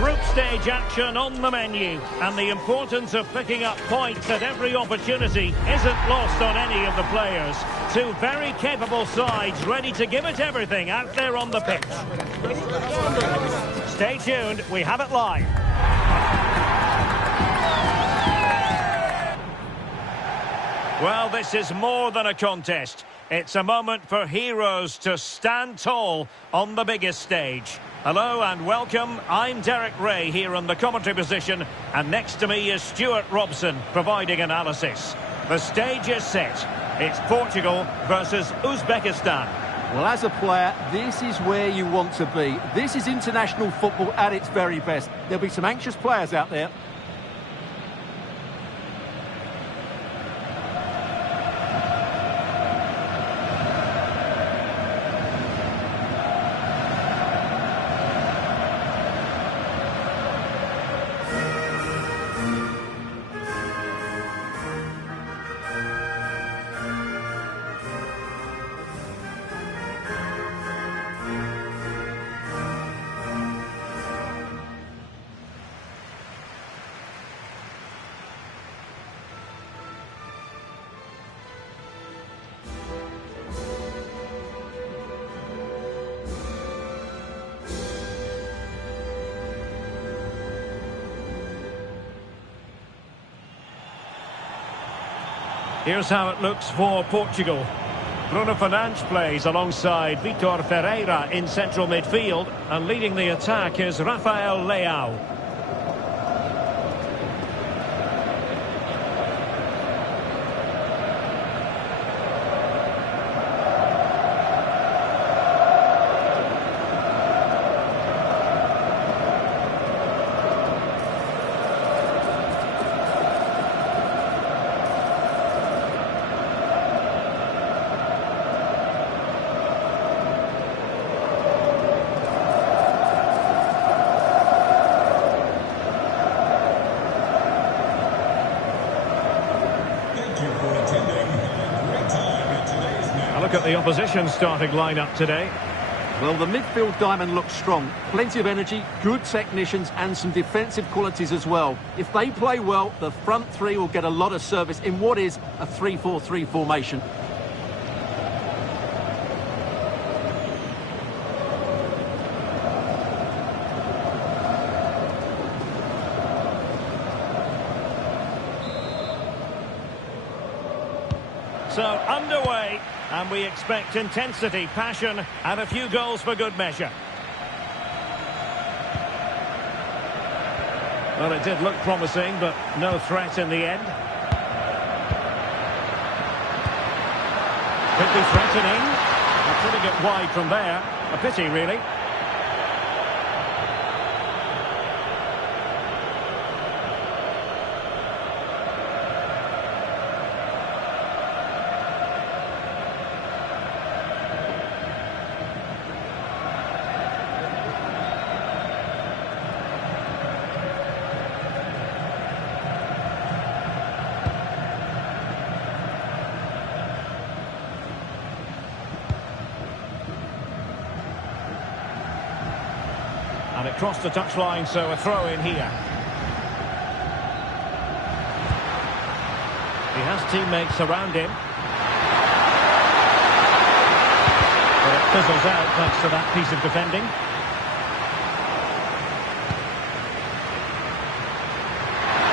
Group stage action on the menu, and the importance of picking up points at every opportunity isn't lost on any of the players. Two very capable sides ready to give it everything out there on the pitch. Stay tuned, we have it live. Well, this is more than a contest. It's a moment for heroes to stand tall on the biggest stage. Hello and welcome. I'm Derek Ray here on the commentary position, and next to me is Stuart Robson providing analysis. The stage is set. It's Portugal versus Uzbekistan. Well, as a player, this is where you want to be. This is international football at its very best. There'll be some anxious players out there. Here's how it looks for Portugal. Bruno Fernandes plays alongside Vitor Ferreira in central midfield, and leading the attack is Rafael Leao. Look at the opposition starting lineup today. Well, the midfield diamond looks strong. Plenty of energy, good technicians and some defensive qualities as well. If they play well, the front three will get a lot of service in what is a 3-4-3 formation. So underway, and we expect intensity, passion, and a few goals for good measure. Well, it did look promising, but no threat in the end. Could be threatening. They're putting it wide from there. A pity, really. And it crossed the touchline, so a throw in here. He has teammates around him. But it fizzles out thanks to that piece of defending.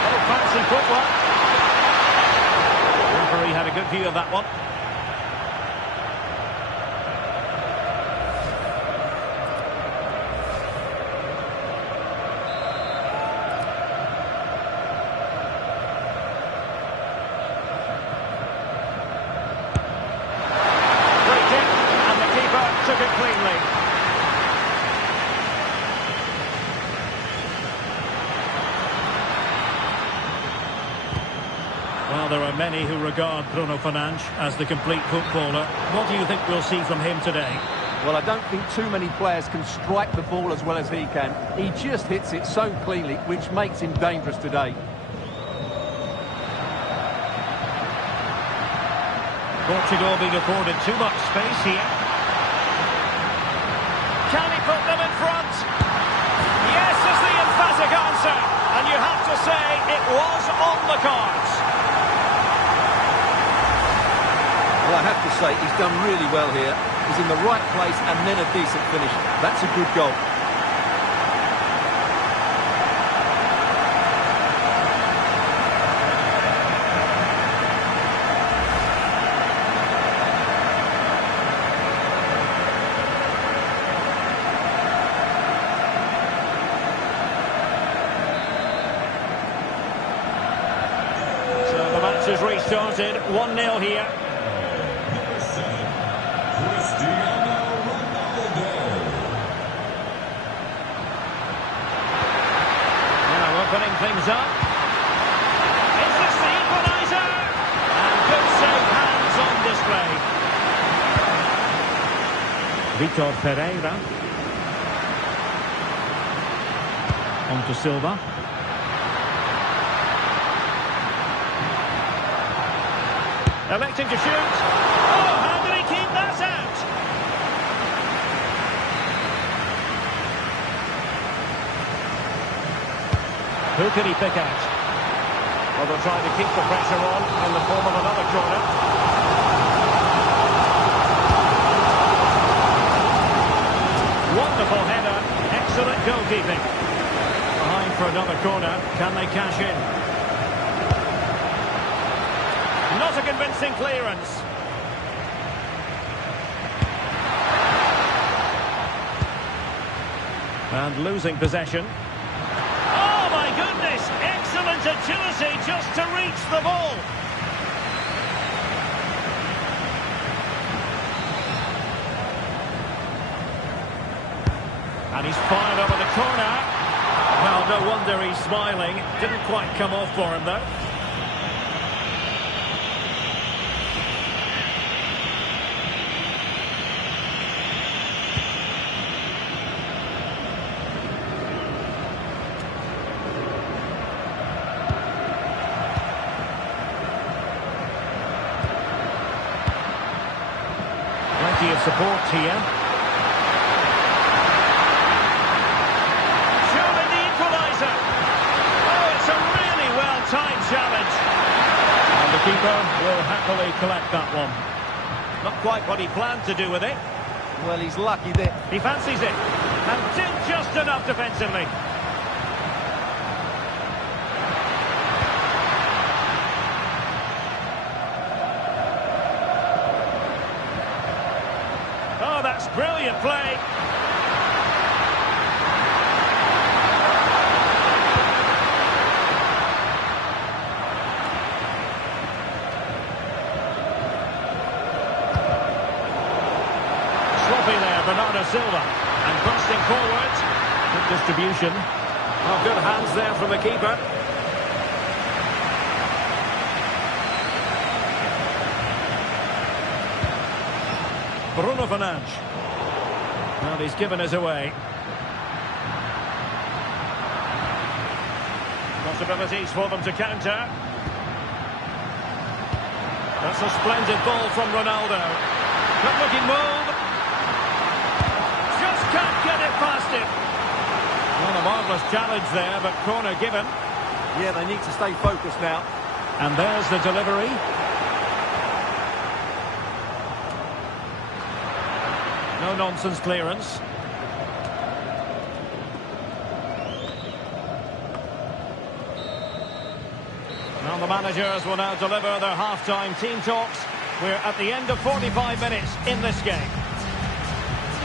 Oh, fancy footwork. The referee had a good view of that one. Took it cleanly. Well, there are many who regard Bruno Fernandes as the complete footballer. What do you think we'll see from him today? Well, I don't think too many players can strike the ball as well as he can. He just hits it so cleanly, which makes him dangerous today. Portugal being afforded too much space here. Can he put them in front? Yes, is the emphatic emphatic answer, and you have to say it was on the cards. Well, I have to say, he's done really well here. He's in the right place and then a decent finish. That's a good goal. So the match has restarted, 1-0 here. Opening things up. Is this the equaliser? And good safe hands on display. Vitor Pereira. On to Silva. Electing to shoot. Oh, how did he keep that out? Who can he pick out? Well, they'll try to keep the pressure on in the form of another corner. Wonderful header. Excellent goalkeeping. Behind for another corner. Can they cash in? Not a convincing clearance. And losing possession. Excellent agility just to reach the ball. And he's fired over the corner. Well, no wonder he's smiling. Didn't quite come off for him, though. Plenty of support here. Surely the equaliser. Oh, it's a really well-timed challenge. And the keeper will happily collect that one. Not quite what he planned to do with it. Well, he's lucky there. He fancies it. And did just enough defensively. Oh, that's brilliant play. Sloppy there, Bernardo Silva. And crossing forward. Good distribution. Oh, good hands there from the keeper. Bruno Fernandes. Well, he's given us away. Possibilities for them to counter. That's a splendid ball from Ronaldo. Good looking move. Just can't get it past him. Well, a marvellous challenge there, but corner given. Yeah, they need to stay focused now. And there's the delivery. No-nonsense clearance. Well, the managers will now deliver their half-time team talks. We're at the end of 45 minutes in this game.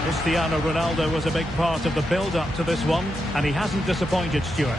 Cristiano Ronaldo was a big part of the build-up to this one, and he hasn't disappointed, Stuart.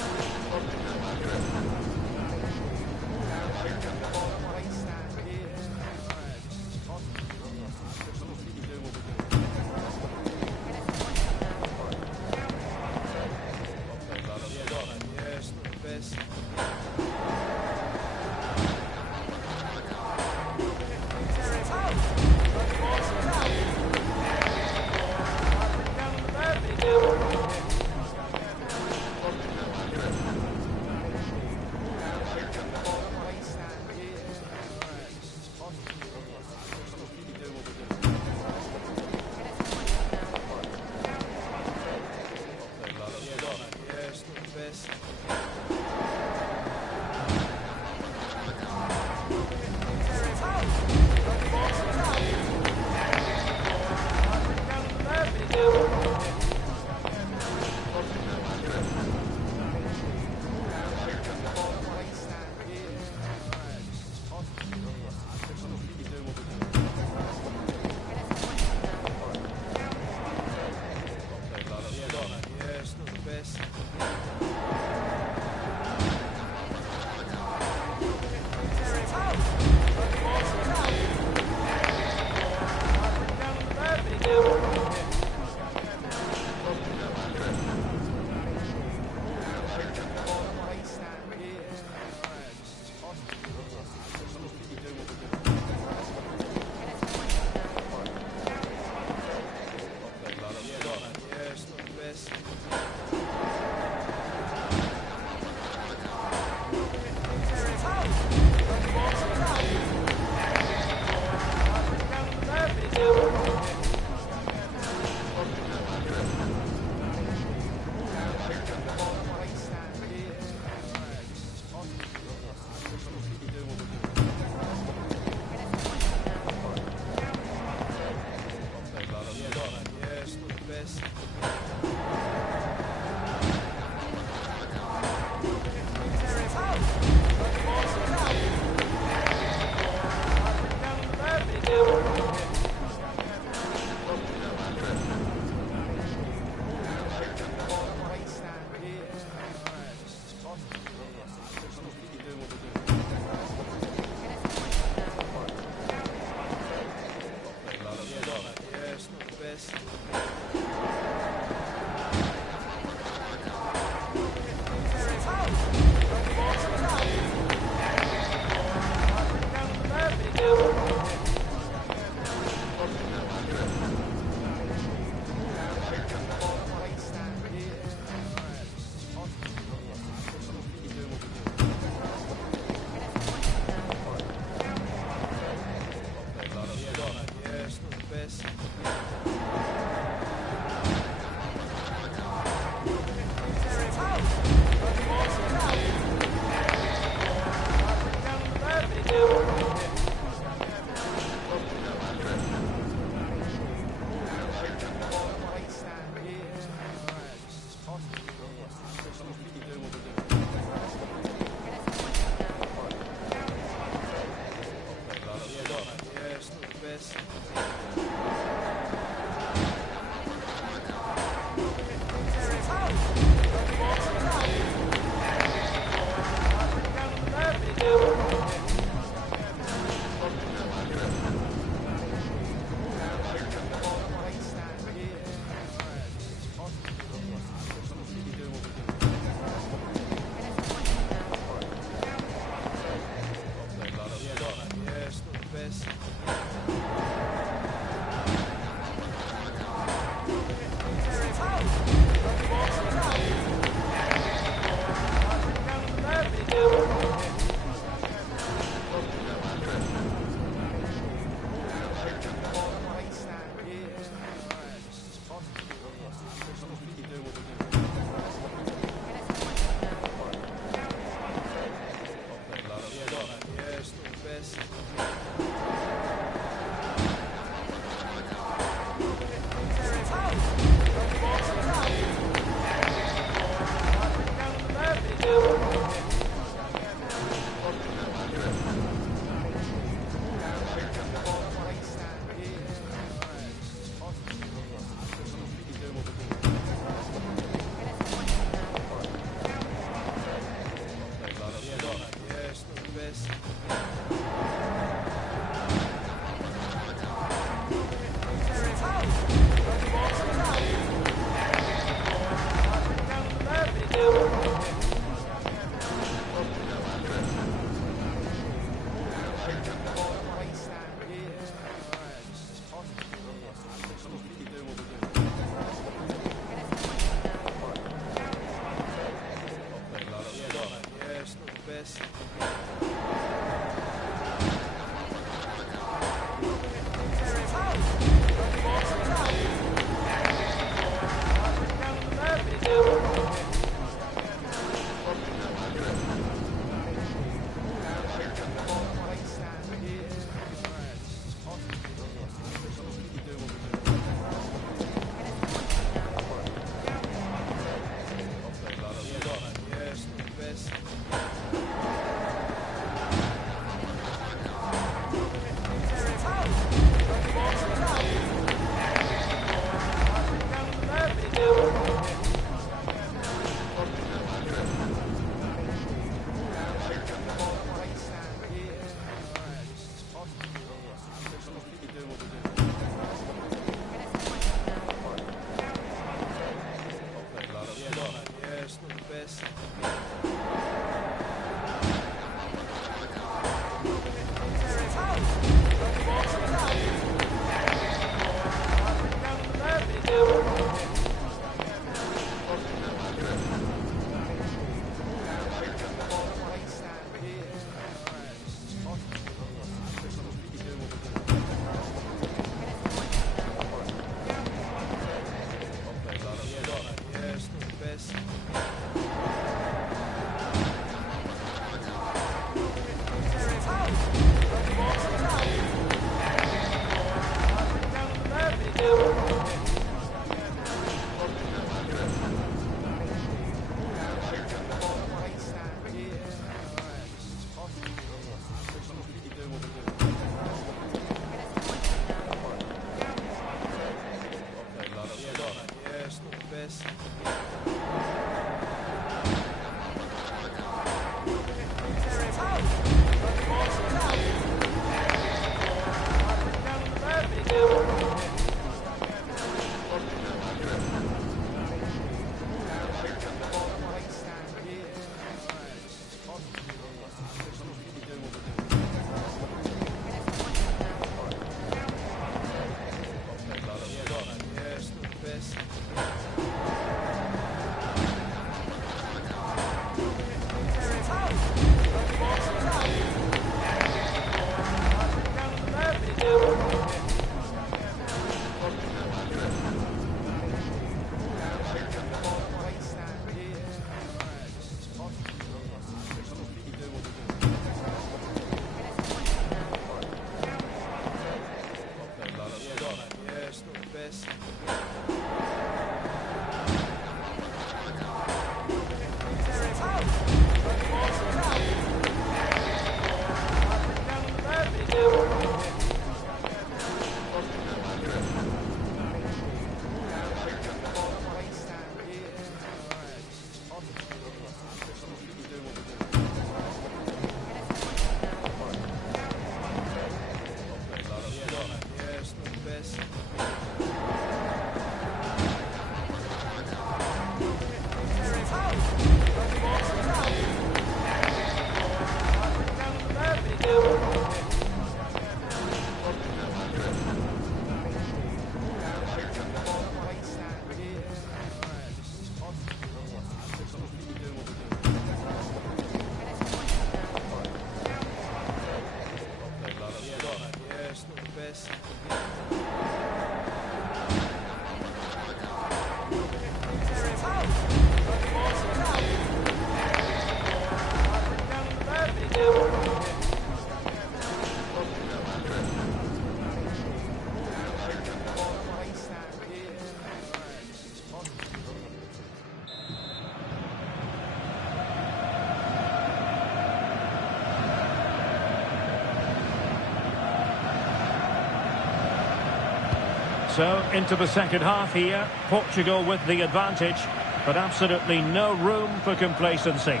So, into the second half here. Portugal with the advantage, but absolutely no room for complacency.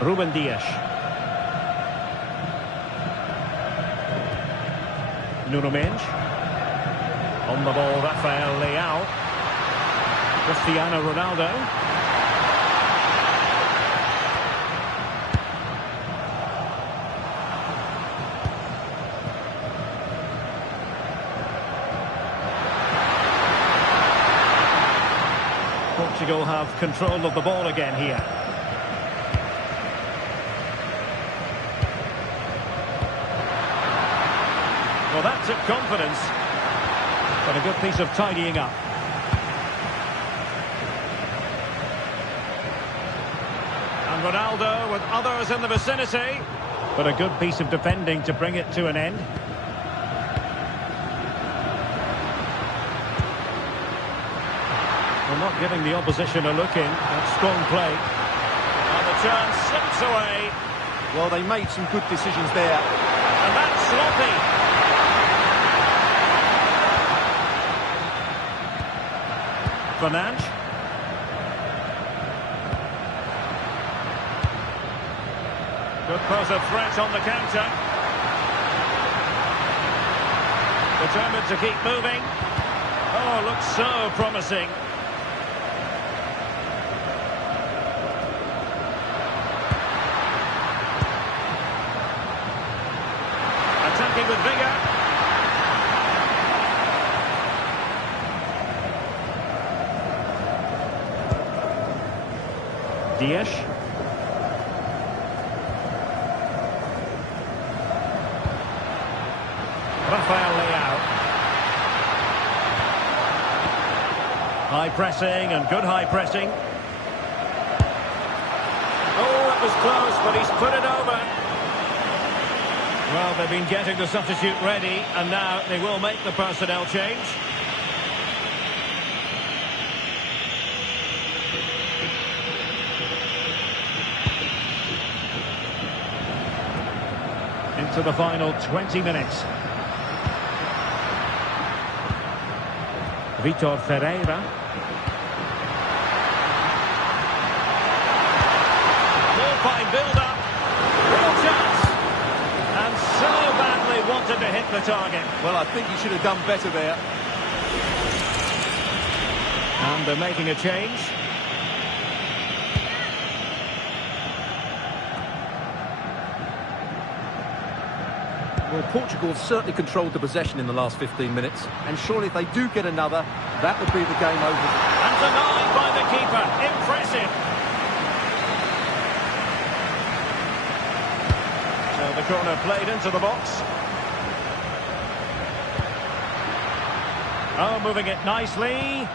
Ruben Dias. Nuno Mendes. On the ball, Rafael Leao. Cristiano Ronaldo. Portugal have control of the ball again here. Well, that took confidence, but a good piece of tidying up. And Ronaldo with others in the vicinity, but a good piece of defending to bring it to an end. Well, not giving the opposition a look in. That's strong play. And the chance slips away. Well, they made some good decisions there. And that's sloppy. Fernandes. Could pose a threat on the counter. Determined to keep moving. Oh, looks so promising. Attacking with vigour. Dias. Rafael Leao. High pressing and good high pressing. Oh, it was close, but he's put it over. Well, they've been getting the substitute ready, and now they will make the personnel change. Into the final 20 minutes. Vitor Ferreira. More fine build-up. Real chance. And so badly wanted to hit the target. Well, I think he should have done better there. And they're making a change. Well, Portugal have certainly controlled the possession in the last 15 minutes. And surely if they do get another, that would be the game over. And denied by the keeper. Impressive. So the corner played into the box. Oh, moving it nicely.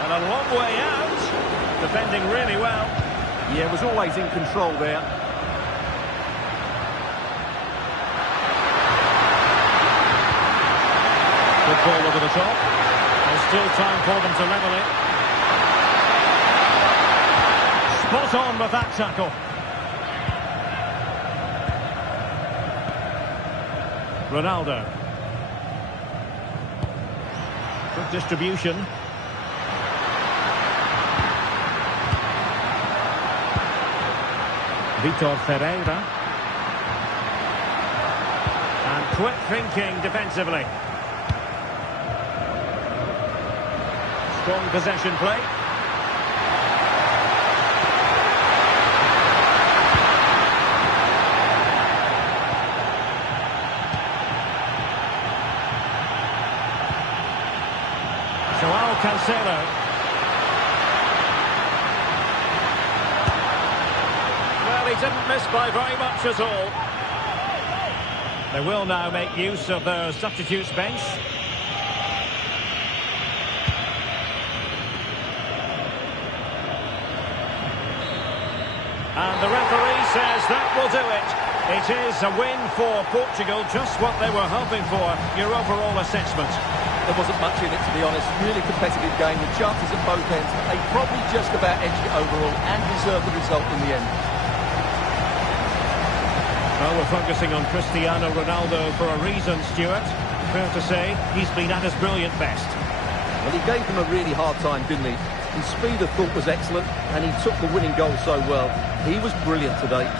And a long way out. Defending really well. Yeah, was always in control there. ball over the top. There's still time for them to level it. Spot on with that tackle. Ronaldo. Good distribution. Vitor Ferreira. And quick thinking defensively. Strong possession play. Cancelo. Well, he didn't miss by very much at all. They will now make use of their substitutes bench. And the referee says that will do it. It is a win for Portugal, just what they were hoping for. Your overall assessment? There wasn't much in it, to be honest. Really competitive game with chances at both ends. But they probably just about edged it overall and deserved the result in the end. Well, we're focusing on Cristiano Ronaldo for a reason, Stuart. Fair to say, he's been at his brilliant best. Well, he gave them a really hard time, didn't he? His speed of thought was excellent, and he took the winning goal so well. He was brilliant today.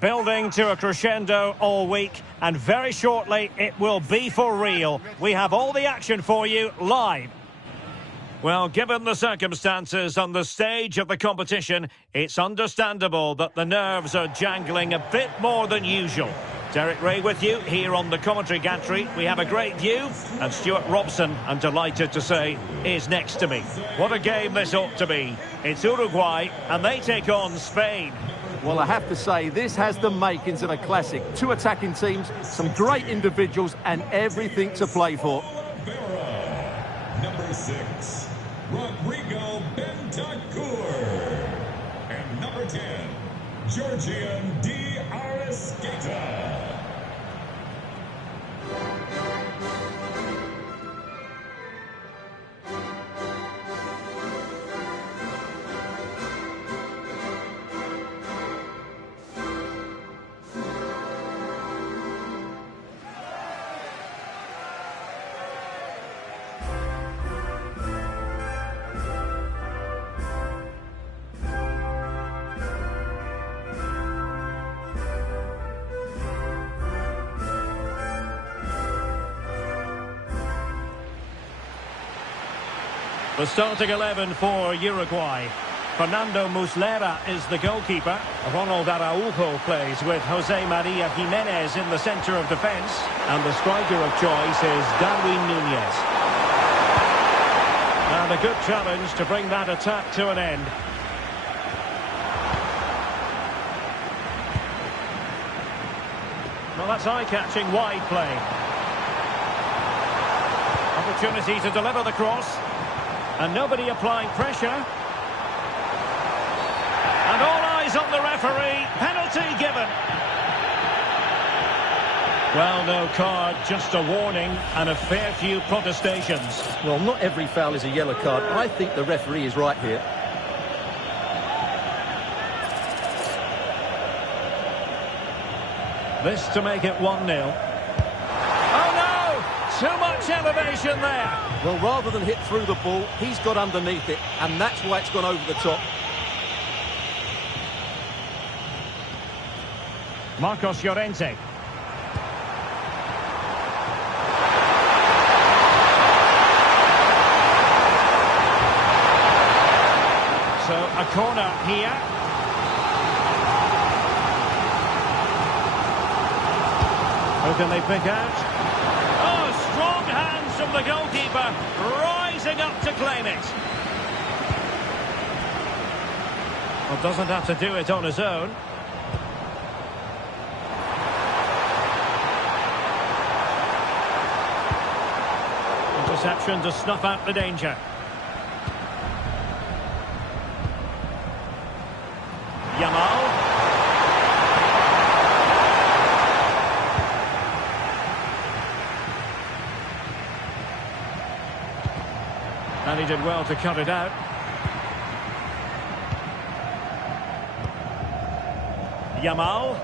Building to a crescendo all week, and very shortly it will be for real. We have all the action for you live. Well, given the circumstances on the stage of the competition, it's understandable that the nerves are jangling a bit more than usual. Derek Ray with you here on the commentary gantry. We have a great view, and Stuart Robson, I'm delighted to say, is next to me. What a game this ought to be. It's Uruguay, and they take on Spain. Well, I have to say, this has the makings of a classic. Two attacking teams, some great individuals, and everything to play for. Number 6, Rodrigo Bentancur. And number 10, Georgian D. Aristeta. The starting 11 for Uruguay. Fernando Muslera is the goalkeeper. Ronald Araujo plays with Jose Maria Jimenez in the centre of defence. And the striker of choice is Darwin Núñez. And a good challenge to bring that attack to an end. Well, that's eye-catching wide play. Opportunity to deliver the cross. And nobody applying pressure. And all eyes on the referee. Penalty given. Well, no card, just a warning and a fair few protestations. Well, not every foul is a yellow card. I think the referee is right here. This to make it 1-0. Oh, no! Too much elevation there. Well, rather than hit through the ball, he's got underneath it, and that's why it's gone over the top. Marcos Llorente. So, a corner here. Who can they pick out? Oh, strong hands from the goalkeeper, rising up to claim it. Well, doesn't have to do it on his own. Interception to snuff out the danger. Yamal. And he did well to cut it out. Yamal.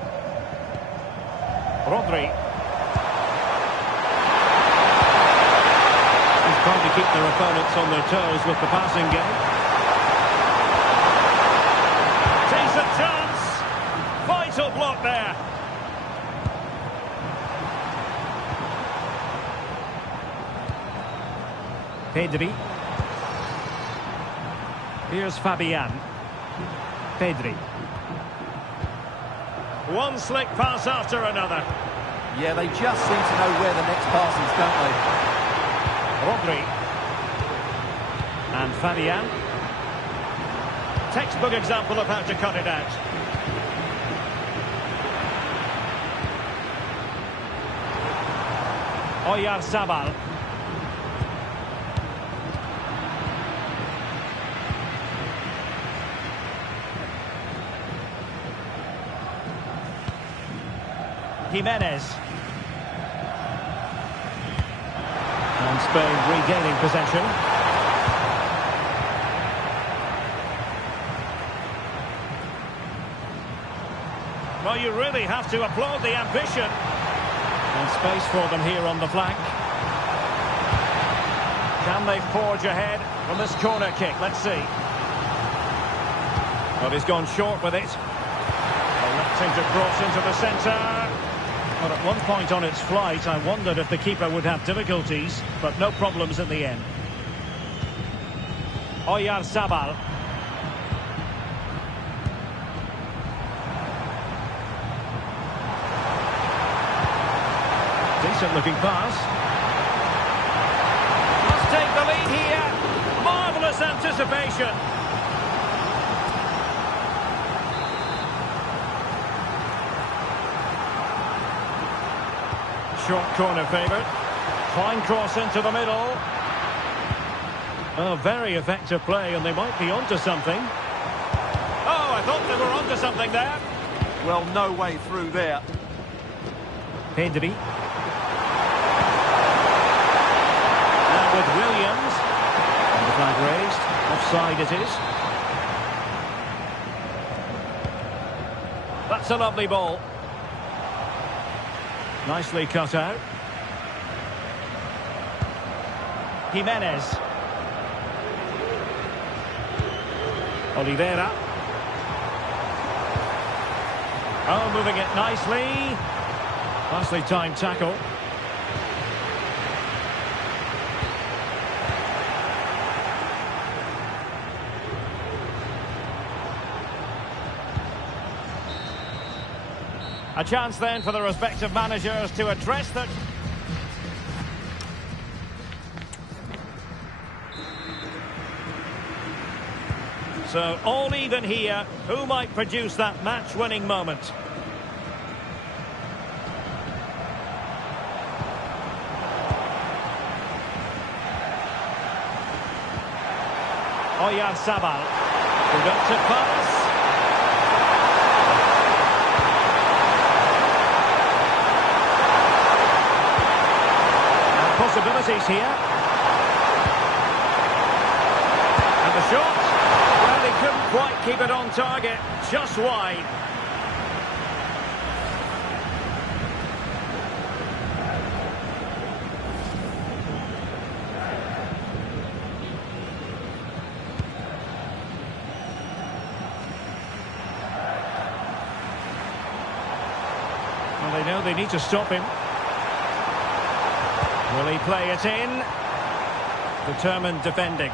Rodri. He's trying to keep their opponents on their toes with the passing game. Decent chance. Vital block there. Pedri. Here's Fabian. Pedri. One slick pass after another. Yeah, they just seem to know where the next pass is, don't they? Rodri. And Fabian. Textbook example of how to cut it out. Oyarzabal. Jimenez. And Spain regaining possession. Well, you really have to applaud the ambition. And space for them here on the flank. Can they forge ahead from this corner kick? Let's see. But he's gone short with it. Electing to cross into the centre. But at one point on its flight, I wondered if the keeper would have difficulties, but no problems at the end. Oyarzabal. Decent looking pass. Must take the lead here. Marvellous anticipation. Short corner favoured. Fine cross into the middle. Oh, very effective play, and they might be onto something. Oh, I thought they were onto something there. Well, no way through there. Pedri. Now with Williams. And the flag raised. Offside it is. That's a lovely ball. Nicely cut out. Jimenez. Oliveira. Oh, moving it nicely. Nicely timed tackle. A chance then for the respective managers to address that. So all even here. Who might produce that match-winning moment? Oyarzabal. Productive pass. Possibilities here. And the shot. Well, he couldn't quite keep it on target. Just wide. Well, they know they need to stop him. Will he play it in? Determined defending.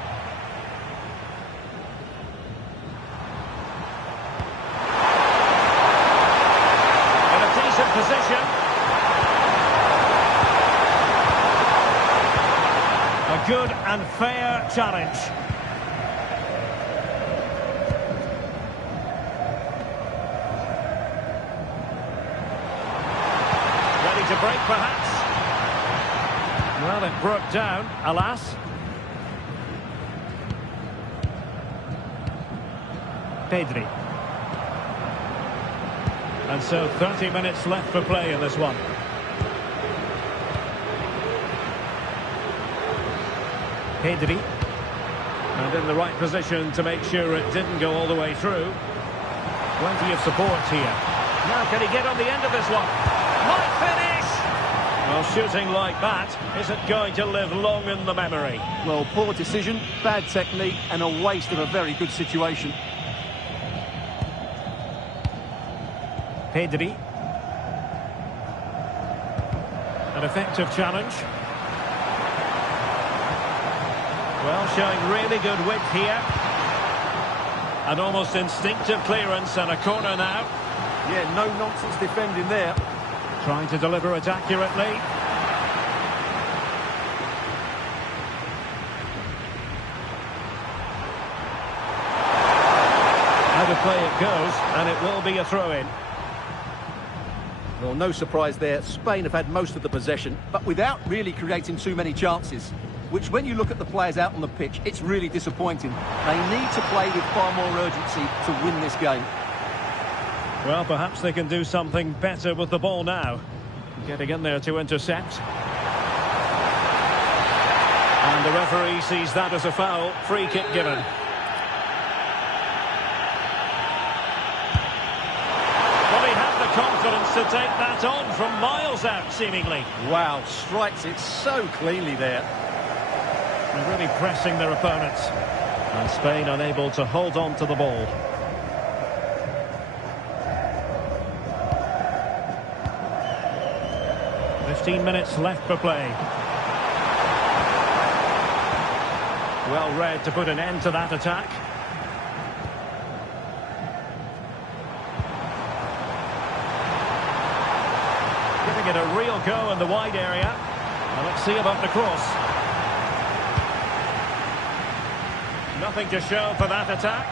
In a decent position. good and fair challenge. Ready to break, perhaps? Well, it broke down, alas. Pedri. And so 30 minutes left for play in this one. Pedri. And in the right position to make sure it didn't go all the way through. Plenty of support here. Now can he get on the end of this one? Might finish! Well, shooting like that isn't going to live long in the memory. Well, poor decision, bad technique, and a waste of a very good situation. Pedri. An effective challenge. Well, showing really good width here. An almost instinctive clearance and a corner now. Yeah, no nonsense defending there. Trying to deliver it accurately. Out of play it goes, and it will be a throw-in. Well, no surprise there. Spain have had most of the possession, but without really creating too many chances, which when you look at the players out on the pitch, it's really disappointing. They need to play with far more urgency to win this game. Well, perhaps they can do something better with the ball now. Getting in there to intercept. And the referee sees that as a foul. Free kick given. Well, he had the confidence to take that on from miles out, seemingly. Wow, strikes it so cleanly there. They're really pressing their opponents. And Spain unable to hold on to the ball. Fifteen minutes left for play. Well read to put an end to that attack. Giving it a real go in the wide area. Well, let's see about the cross. Nothing to show for that attack.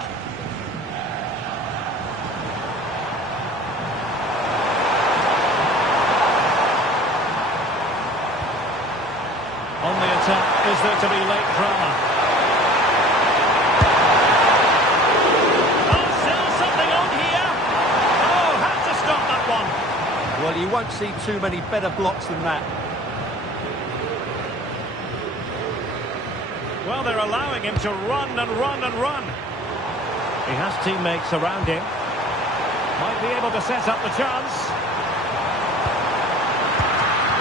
On the attack, is there to be late drama? Oh, still something on here. Oh, had to stop that one. Well, you won't see too many better blocks than that. Well, they're allowing him to run and run and run. He has teammates around him. Might be able to set up the chance.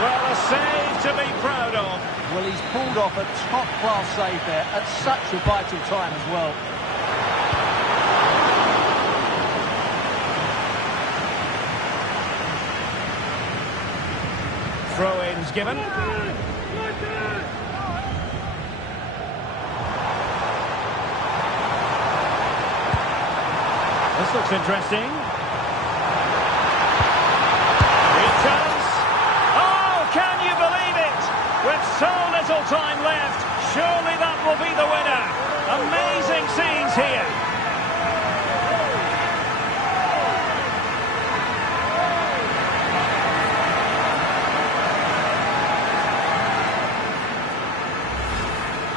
Well, a save to be proud of. Well, he's pulled off a top-class save there at such a vital time as well. Throw-ins given. This looks interesting. Real chance. Oh, can you believe it? With so little time left, surely that will be the winner. Amazing scenes here.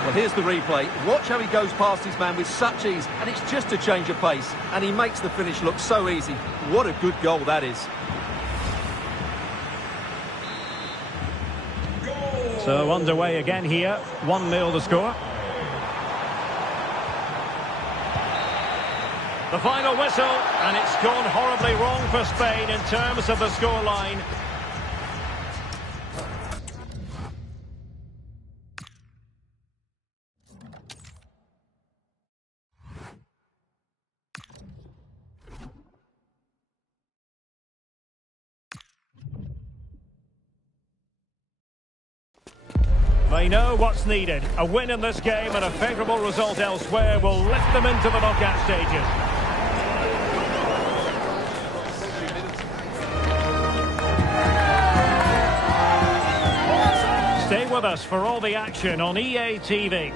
Well, here's the replay. Watch how he goes past his man with such ease, and it's just a change of pace, and he makes the finish look so easy. What a good goal that is. So underway again here, 1-0 the score. The final whistle, and it's gone horribly wrong for Spain in terms of the scoreline. They know what's needed. A win in this game and a favourable result elsewhere will lift them into the knockout stages. Stay with with us for all the action on EA TV.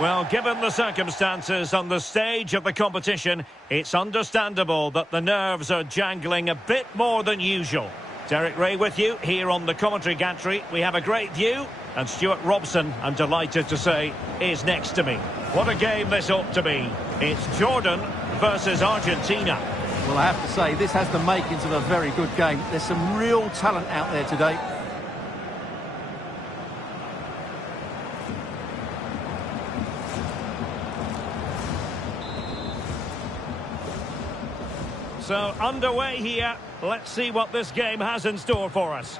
Well, given the circumstances on the stage of the competition, it's understandable that the nerves are jangling a bit more than usual. Derek Ray with you here on the commentary gantry. We have a great view, and Stuart Robson, I'm delighted to say, is next to me. What a game this ought to be. It's Jordan versus Argentina. Well, I have to say, this has the makings of a very good game. There's some real talent out there today. So, underway here. Let's see what this game has in store for us.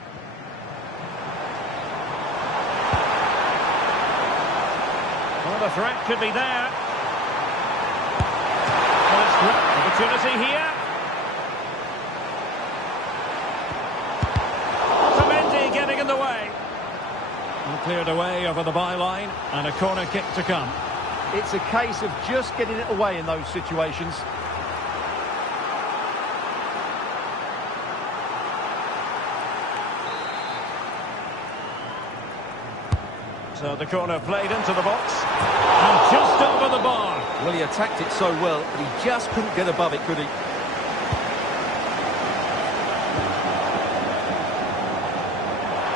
Well, the threat could be there. Opportunity here. Otamendi getting in the way. And cleared away over the byline, and a corner kick to come. It's a case of just getting it away in those situations. So the corner played into the box. And just over the bar. Well, he attacked it so well, but he just couldn't get above it, could he?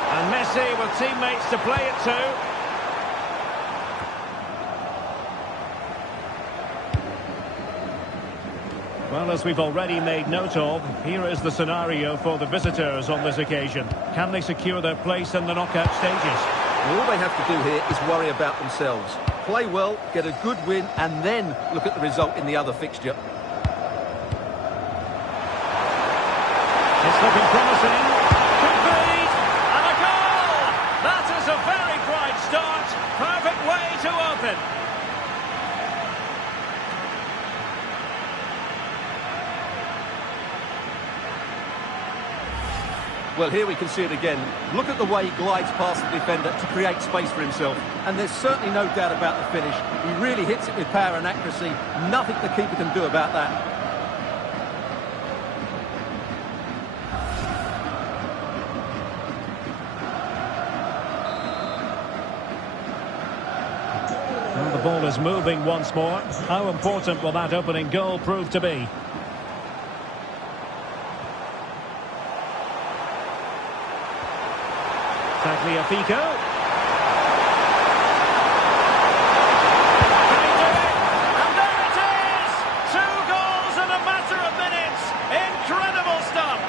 And Messi with teammates to play it to. Well, as we've already made note of, here is the scenario for the visitors on this occasion. Can they secure their place in the knockout stages? All they have to do here is worry about themselves. Play well, get a good win, and then look at the result in the other fixture. It's looking promising. Could be. And a goal! That is a very bright start. Perfect way to open. Well, here we can see it again. Look at the way he glides past the defender to create space for himself. And there's certainly no doubt about the finish. He really hits it with power and accuracy. Nothing the keeper can do about that. Well, the ball is moving once more. How important will that opening goal prove to be? Tagliafico. Can he do it? And there it is! 2 goals in a matter of minutes. Incredible stuff.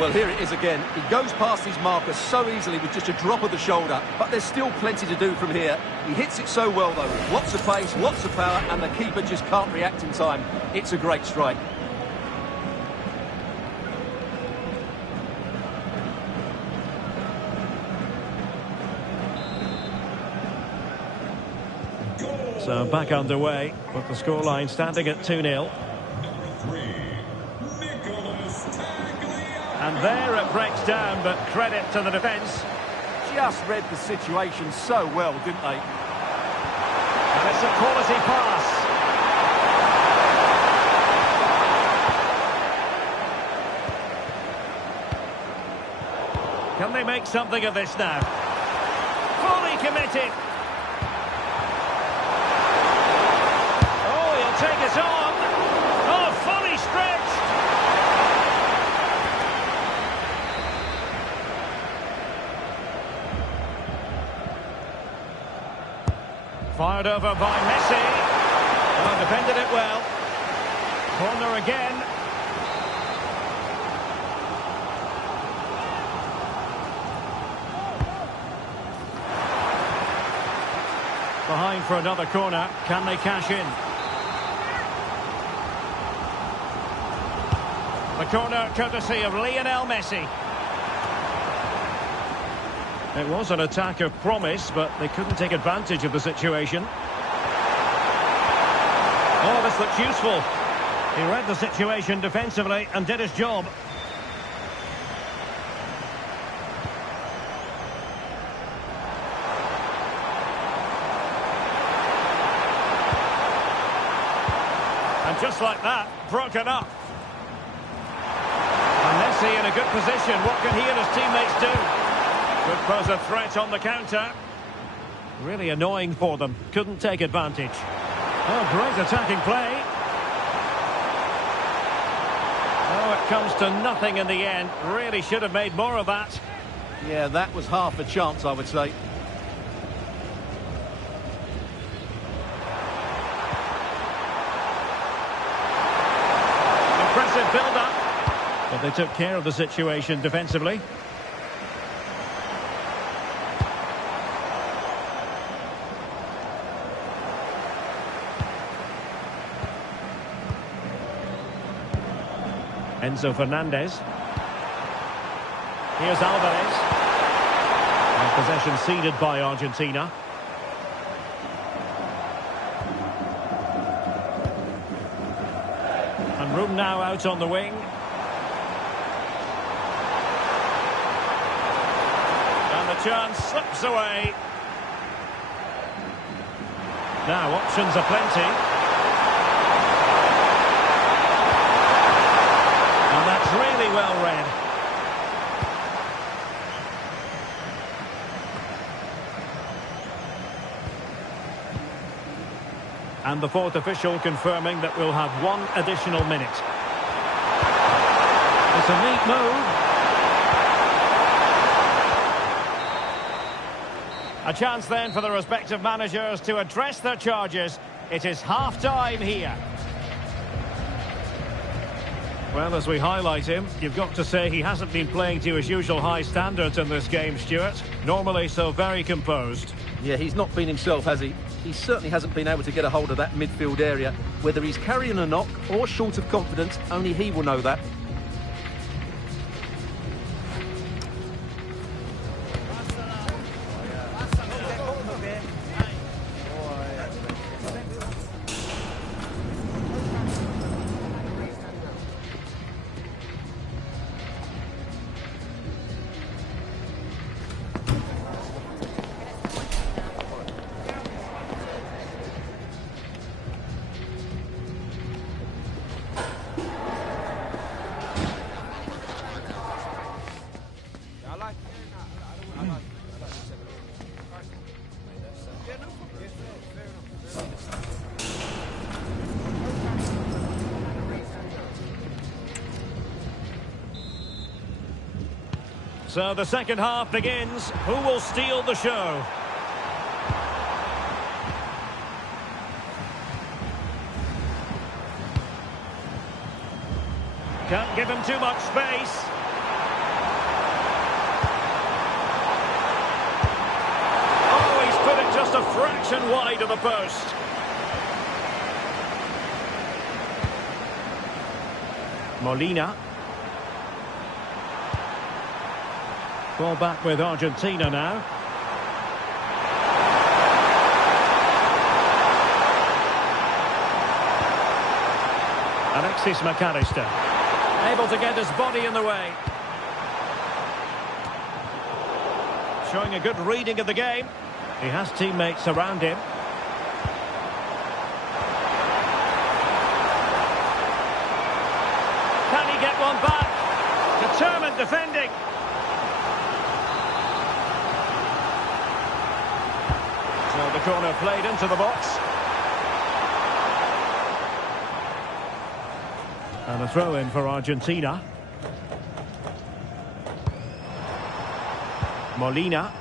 Well, here it is again. He goes past his marker so easily with just a drop of the shoulder. But there's still plenty to do from here. He hits it so well, though. Lots of pace, lots of power, and the keeper just can't react in time. It's a great strike. So back underway, with the scoreline standing at 2-0. And there it breaks down, but credit to the defence. Just read the situation so well, didn't they? And it's a quality pass. Can they make something of this now? Fully committed. Take it on. Oh, fully stretched. Fired over by Messi. Well, defended it well. Corner again. Behind for another corner. Can they cash in? The corner courtesy of Lionel Messi. It was an attack of promise, but they couldn't take advantage of the situation. Oh, this looks useful. He read the situation defensively and did his job. And just like that, broken up. And Messi in a good position. What can he and his teammates do? Could pose a threat on the counter. Really annoying for them. Couldn't take advantage. Oh, great attacking play. Oh, it comes to nothing in the end. Really should have made more of that. Yeah, that was half a chance, I would say. Impressive build-up. But they took care of the situation defensively. Enzo Fernandez. Here's Alvarez. And possession ceded by Argentina. And room now out on the wing. And the chance slips away. Now options are plenty. And that's really well read. And the fourth official confirming that we'll have one additional minute. It's a neat move. A chance then for the respective managers to address their charges. It is half-time here. Well, as we highlight him, you've got to say he hasn't been playing to his usual high standards in this game, Stuart. Normally so very composed. Yeah, he's not been himself, has he? He certainly hasn't been able to get a hold of that midfield area. Whether he's carrying a knock or short of confidence, only he will know that. So the second half begins. Who will steal the show? Can't give him too much space. Oh, he's put it just a fraction wide of the post. Molina. Ball back with Argentina now. Alexis McAllister. Able to get his body in the way. Showing a good reading of the game. He has teammates around him. Can he get one back? Determined defending. So the corner played into the box. And a throw-in for Argentina. Molina.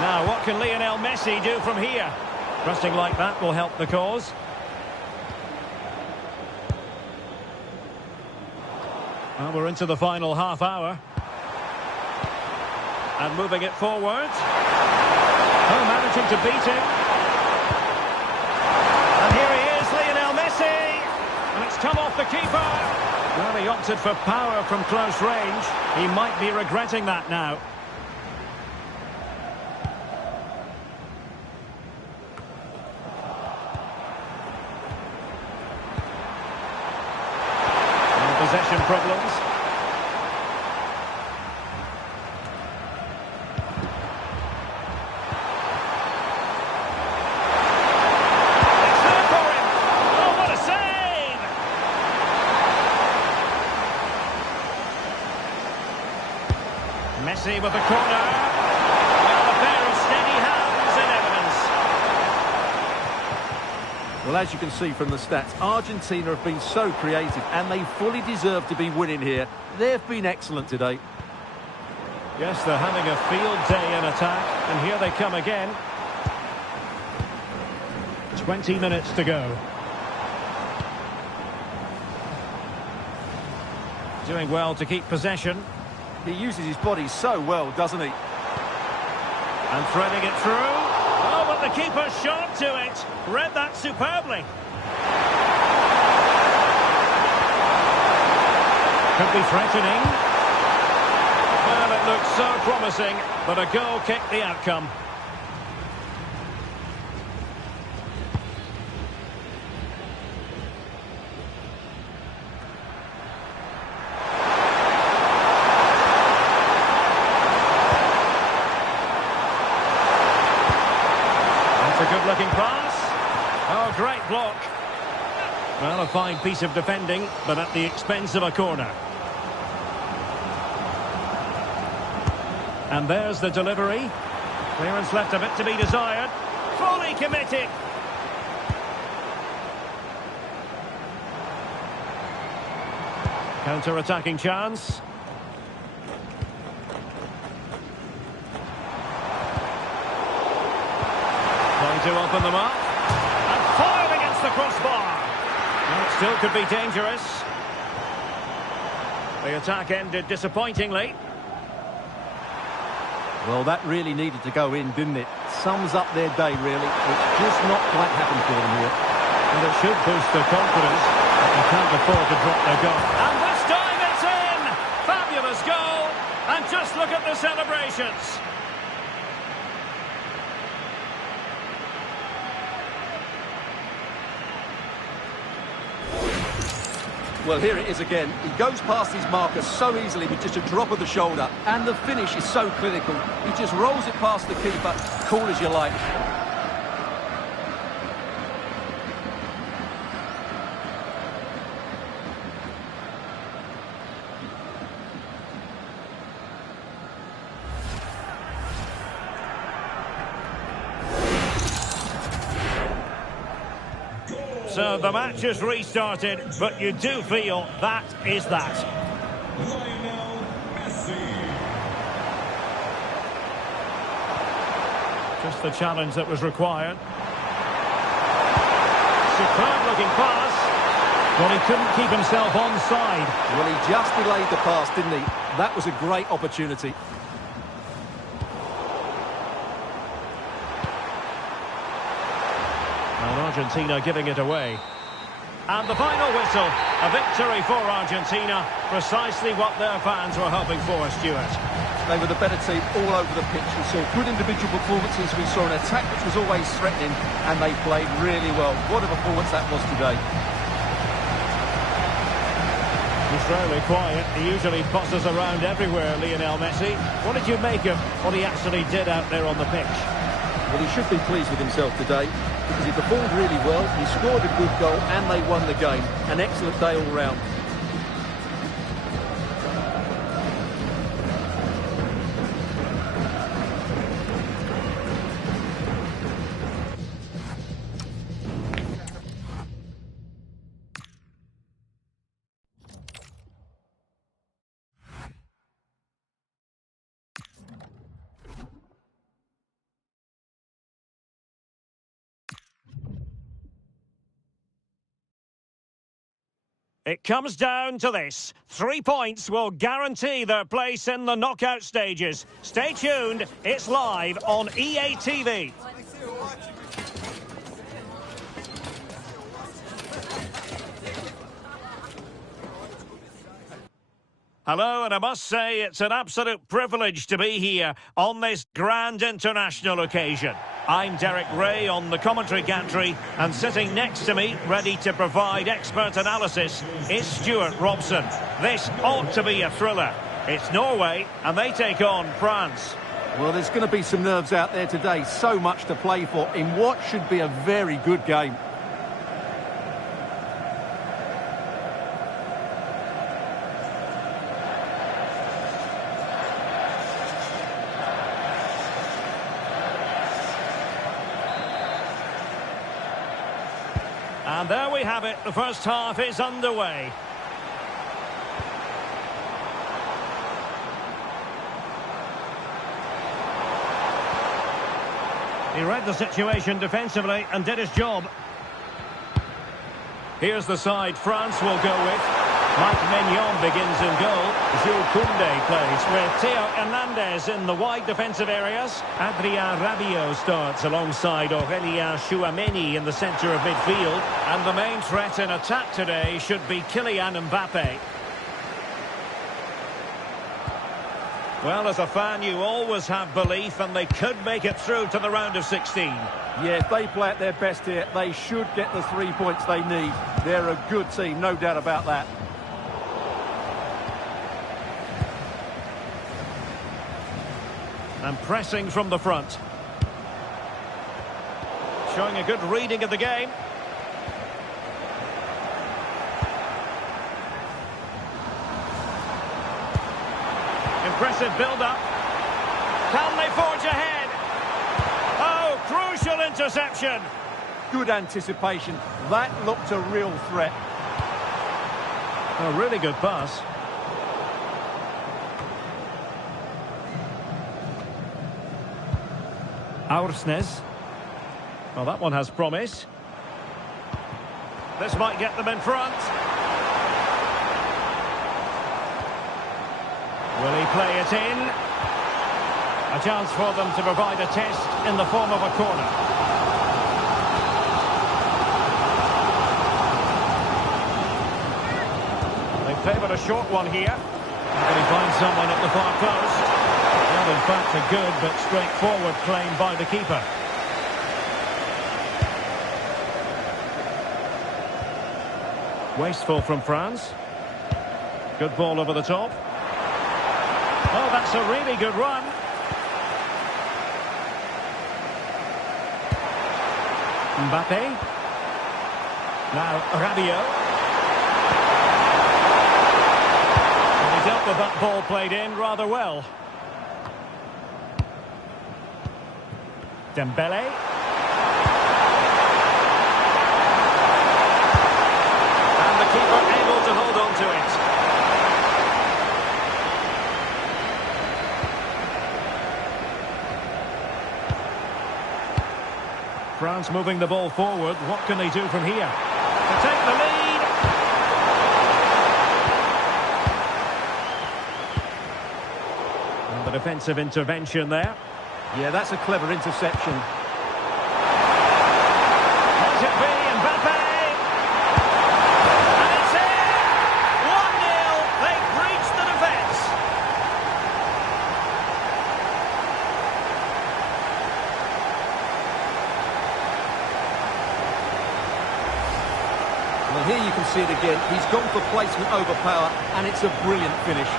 Now, what can Lionel Messi do from here? Pressing like that will help the cause. Well, we're into the final half hour. And moving it forward. Oh, managing to beat him. And here he is, Lionel Messi. And it's come off the keeper. Well, he opted for power from close range. He might be regretting that now. And possession problems. with the corner. Well, a pair of steady hands in evidence. Well, as you can see from the stats, Argentina have been so creative and they fully deserve to be winning here. They've been excellent today. Yes, they're having a field day in attack, and here they come again. 20 minutes to go. Doing well to keep possession. He uses his body so well, doesn't he? And threading it through. Oh, but the keeper shot to it. Read that superbly. Could be threatening. Well, it looks so promising, but a goal kicked the outcome. A good-looking pass. Oh, great block. Well, a fine piece of defending, but at the expense of a corner. And there's the delivery. Clearance left a bit to be desired. Fully committed. Counter-attacking chance. To open them up. And foiled against the crossbar. Well, it still could be dangerous. The attack ended disappointingly. Well, that really needed to go in, didn't it? Sums up their day, really. It's just not quite happened for them here. And it should boost their confidence. But they can't afford to drop their goal. And this time it's in! Fabulous goal! And just look at the celebrations. Well, here it is again. He goes past his marker so easily with just a drop of the shoulder. And the finish is so clinical. He just rolls it past the keeper, cool as you like. So the match has restarted, but you do feel that is that. Lionel Messi. Just the challenge that was required. Superb looking pass. But he couldn't keep himself onside. Well, he just delayed the pass, didn't he? That was a great opportunity. And Argentina giving it away. And the final whistle, a victory for Argentina, precisely what their fans were hoping for, Stuart. They were the better team all over the pitch. We saw good individual performances, we saw an attack which was always threatening, and they played really well. What a performance that was today. He's fairly quiet. He usually bosses around everywhere, Lionel Messi. What did you make of what he actually did out there on the pitch? Well, he should be pleased with himself today because he performed really well, he scored a good goal and they won the game. An excellent day all round. It comes down to this. 3 points will guarantee their place in the knockout stages. Stay tuned, it's live on EA TV. Hello, and I must say it's an absolute privilege to be here on this grand international occasion. I'm Derek Ray on the commentary gantry, and sitting next to me, ready to provide expert analysis, is Stuart Robson. This ought to be a thriller. It's Norway, and they take on France. Well, there's going to be some nerves out there today. So much to play for in what should be a very good game. And there we have it. The first half is underway. He read the situation defensively and did his job. Here's the side France will go with. Mike Mignon begins in goal. Jules Koundé plays with Theo Hernandez in the wide defensive areas. Adrien Rabiot starts alongside Aurélien Chouameni in the centre of midfield. And the main threat in attack today should be Kylian Mbappe. Well, as a fan, you always have belief, and they could make it through to the round of 16. Yeah, if they play at their best here, they should get the 3 points they need. They're a good team, no doubt about that. And pressing from the front. Showing a good reading of the game. Impressive build-up. Can they forge ahead? Oh, crucial interception. Good anticipation. That looked a real threat. A really good pass. Aursnes. Well, that one has promise. This might get them in front. Will he play it in? A chance for them to provide a test in the form of a corner. They favoured a short one here. Can he find someone at the far post? Well, in fact, a good but straightforward claim by the keeper. Wasteful from France. Good ball over the top. Oh, that's a really good run. Mbappe. Now Rabiot. And he dealt with that ball played in rather well. Dembele. And the keeper able to hold on to it. France moving the ball forward. What can they do from here? To take the lead. And the defensive intervention there. Yeah, that's a clever interception. Let it be Mbappe. And it's in. 1-0. They've breached the defence. Well, here you can see it again. He's gone for placement over power, and it's a brilliant finish.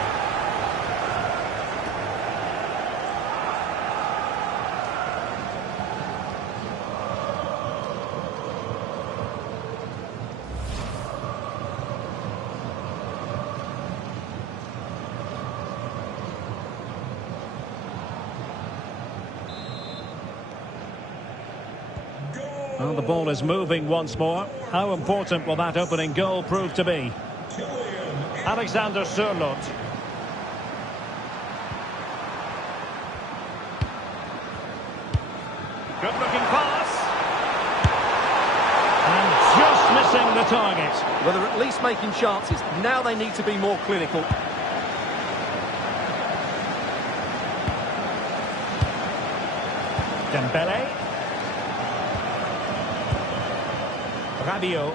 Well, the ball is moving once more. How important will that opening goal prove to be? Alexander Sørloth. Good looking pass. And just missing the target. Well, they're at least making chances. Now they need to be more clinical. Dembele. Rabiot.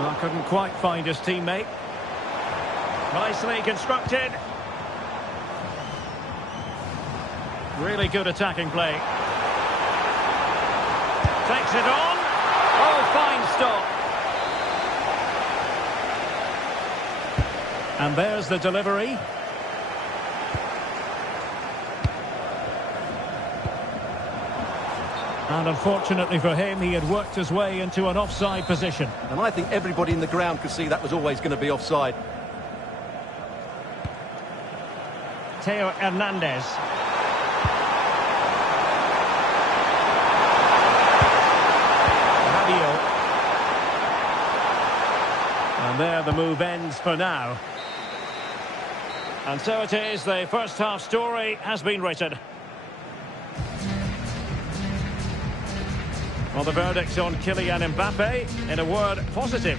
Well, couldn't quite find his teammate. Nicely constructed. Really good attacking play. Takes it on. Oh, fine stop. And there's the delivery. And unfortunately for him, he had worked his way into an offside position. And I think everybody in the ground could see that was always going to be offside. Theo Hernandez. Rabiot. And there the move ends for now. And so it is, the first half story has been written. Well, the verdict on Kylian Mbappe, in a word, positive.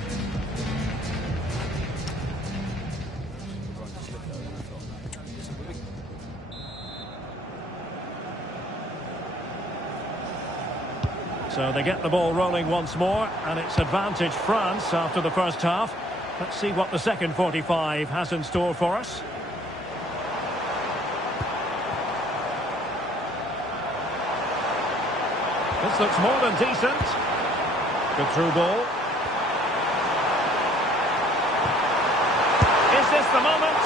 So they get the ball rolling once more, and it's advantage France after the first half. Let's see what the second 45 has in store for us. This looks more than decent. Good through ball. Is this the moment?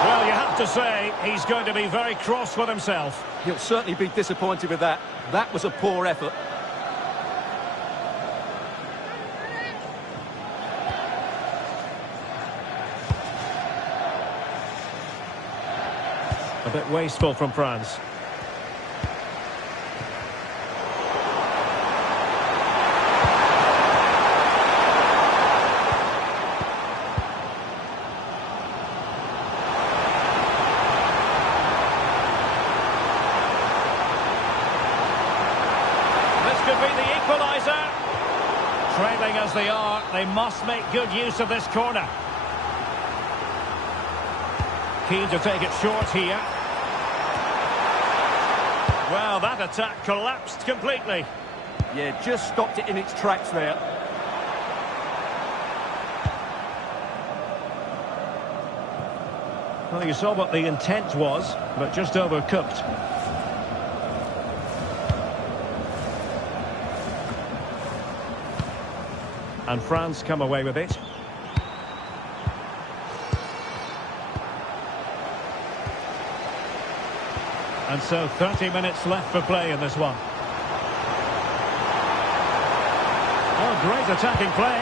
Well, you have to say, he's going to be very cross with himself. He'll certainly be disappointed with that. That was a poor effort. A bit wasteful from France. This could be the equaliser. Trailing as they are, they must make good use of this corner. Keen to take it short here. Well, that attack collapsed completely. Yeah, just stopped it in its tracks there. Well, you saw what the intent was, but just overcooked. And France come away with it. And so 30 minutes left for play in this one. Oh, great attacking play.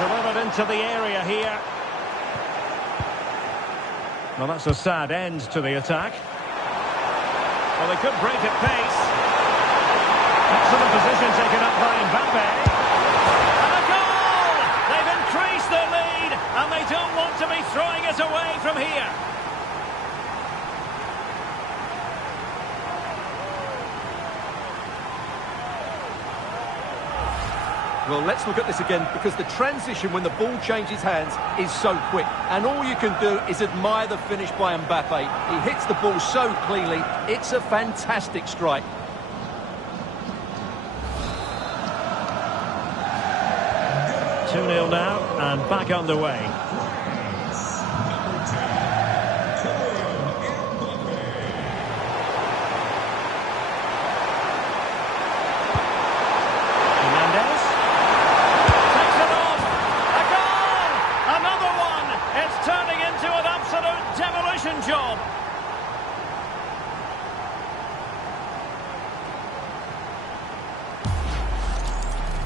Delivered into the area here. Well, that's a sad end to the attack. Well, they could break at pace. Excellent position taken up by Mbappe. And a goal! They've increased their lead, and they don't want to be throwing it away from here. Well, let's look at this again, because the transition when the ball changes hands is so quick. And all you can do is admire the finish by Mbappe. He hits the ball so cleanly. It's a fantastic strike. Two 0 now, and back underway. Job.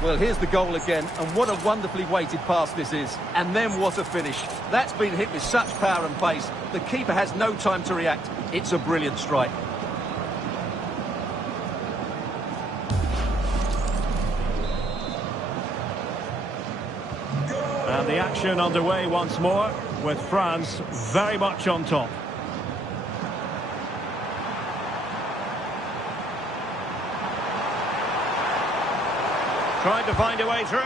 Well, here's the goal again, and what a wonderfully weighted pass this is. And then what a finish. That's been hit with such power and pace. The keeper has no time to react. It's a brilliant strike. And the action underway once more, with France very much on top. Tried to find a way through.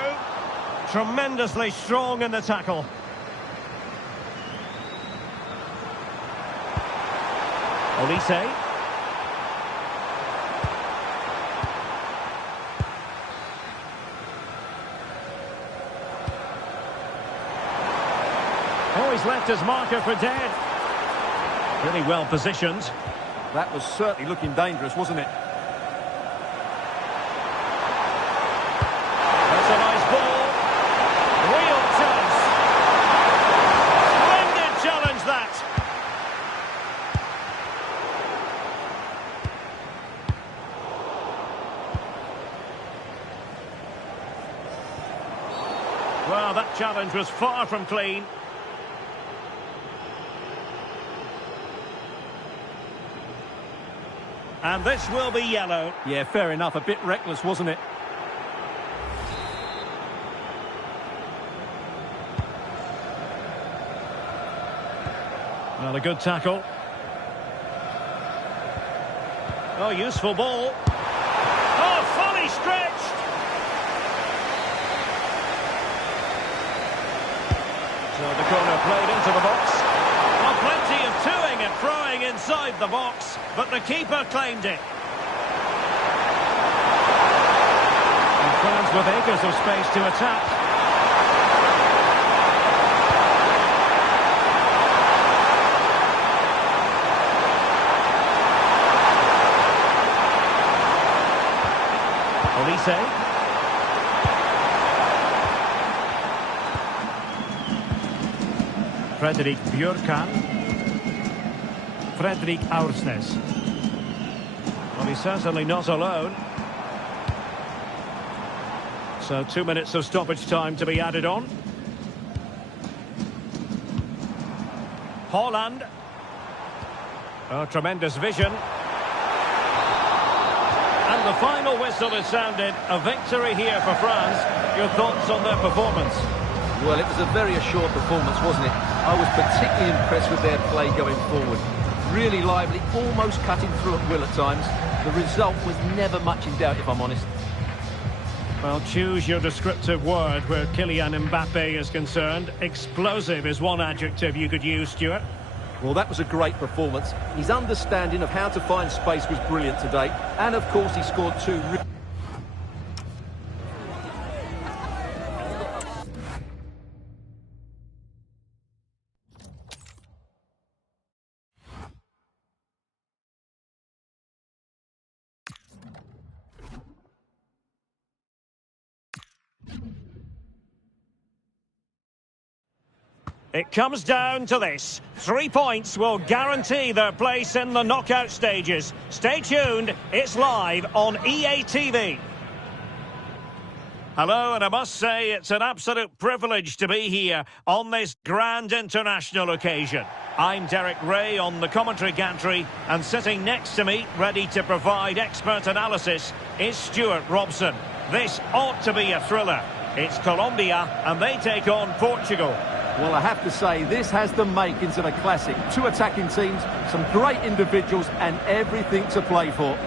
Tremendously strong in the tackle. Olise. Oh, he's left his marker for dead. Really well positioned. That was certainly looking dangerous, wasn't it? That's a nice ball. Real chance. Splendid challenge, that. Well, that challenge was far from clean. And this will be yellow. Yeah, fair enough. A bit reckless, wasn't it? Well, a good tackle. Oh, useful ball. Oh, fully stretched. So the corner played into the box. Well, plenty of toing and throwing inside the box, but the keeper claimed it. And France with acres of space to attack. Olise. Frederik Bjørkan. Frederik Aursnes. Well, he's certainly not alone. So 2 minutes of stoppage time to be added on. Haaland. Oh, tremendous vision. And the final whistle is sounded. A victory here for France. Your thoughts on their performance? Well, it was a very assured performance, wasn't it? I was particularly impressed with their play going forward. Really lively, almost cutting through at will at times. The result was never much in doubt, if I'm honest. Well, choose your descriptive word where Kylian Mbappe is concerned. Explosive is one adjective you could use, Stuart. Well, that was a great performance. His understanding of how to find space was brilliant today. And, of course, he scored two... It comes down to this. 3 points will guarantee their place in the knockout stages. Stay tuned, it's live on EA TV. Hello, and I must say it's an absolute privilege to be here on this grand international occasion. I'm Derek Ray on the commentary gantry, and sitting next to me, ready to provide expert analysis, is Stuart Robson. This ought to be a thriller. It's Colombia, and they take on Portugal. Well, I have to say, this has the makings of a classic. Two attacking teams, some great individuals, and everything to play for.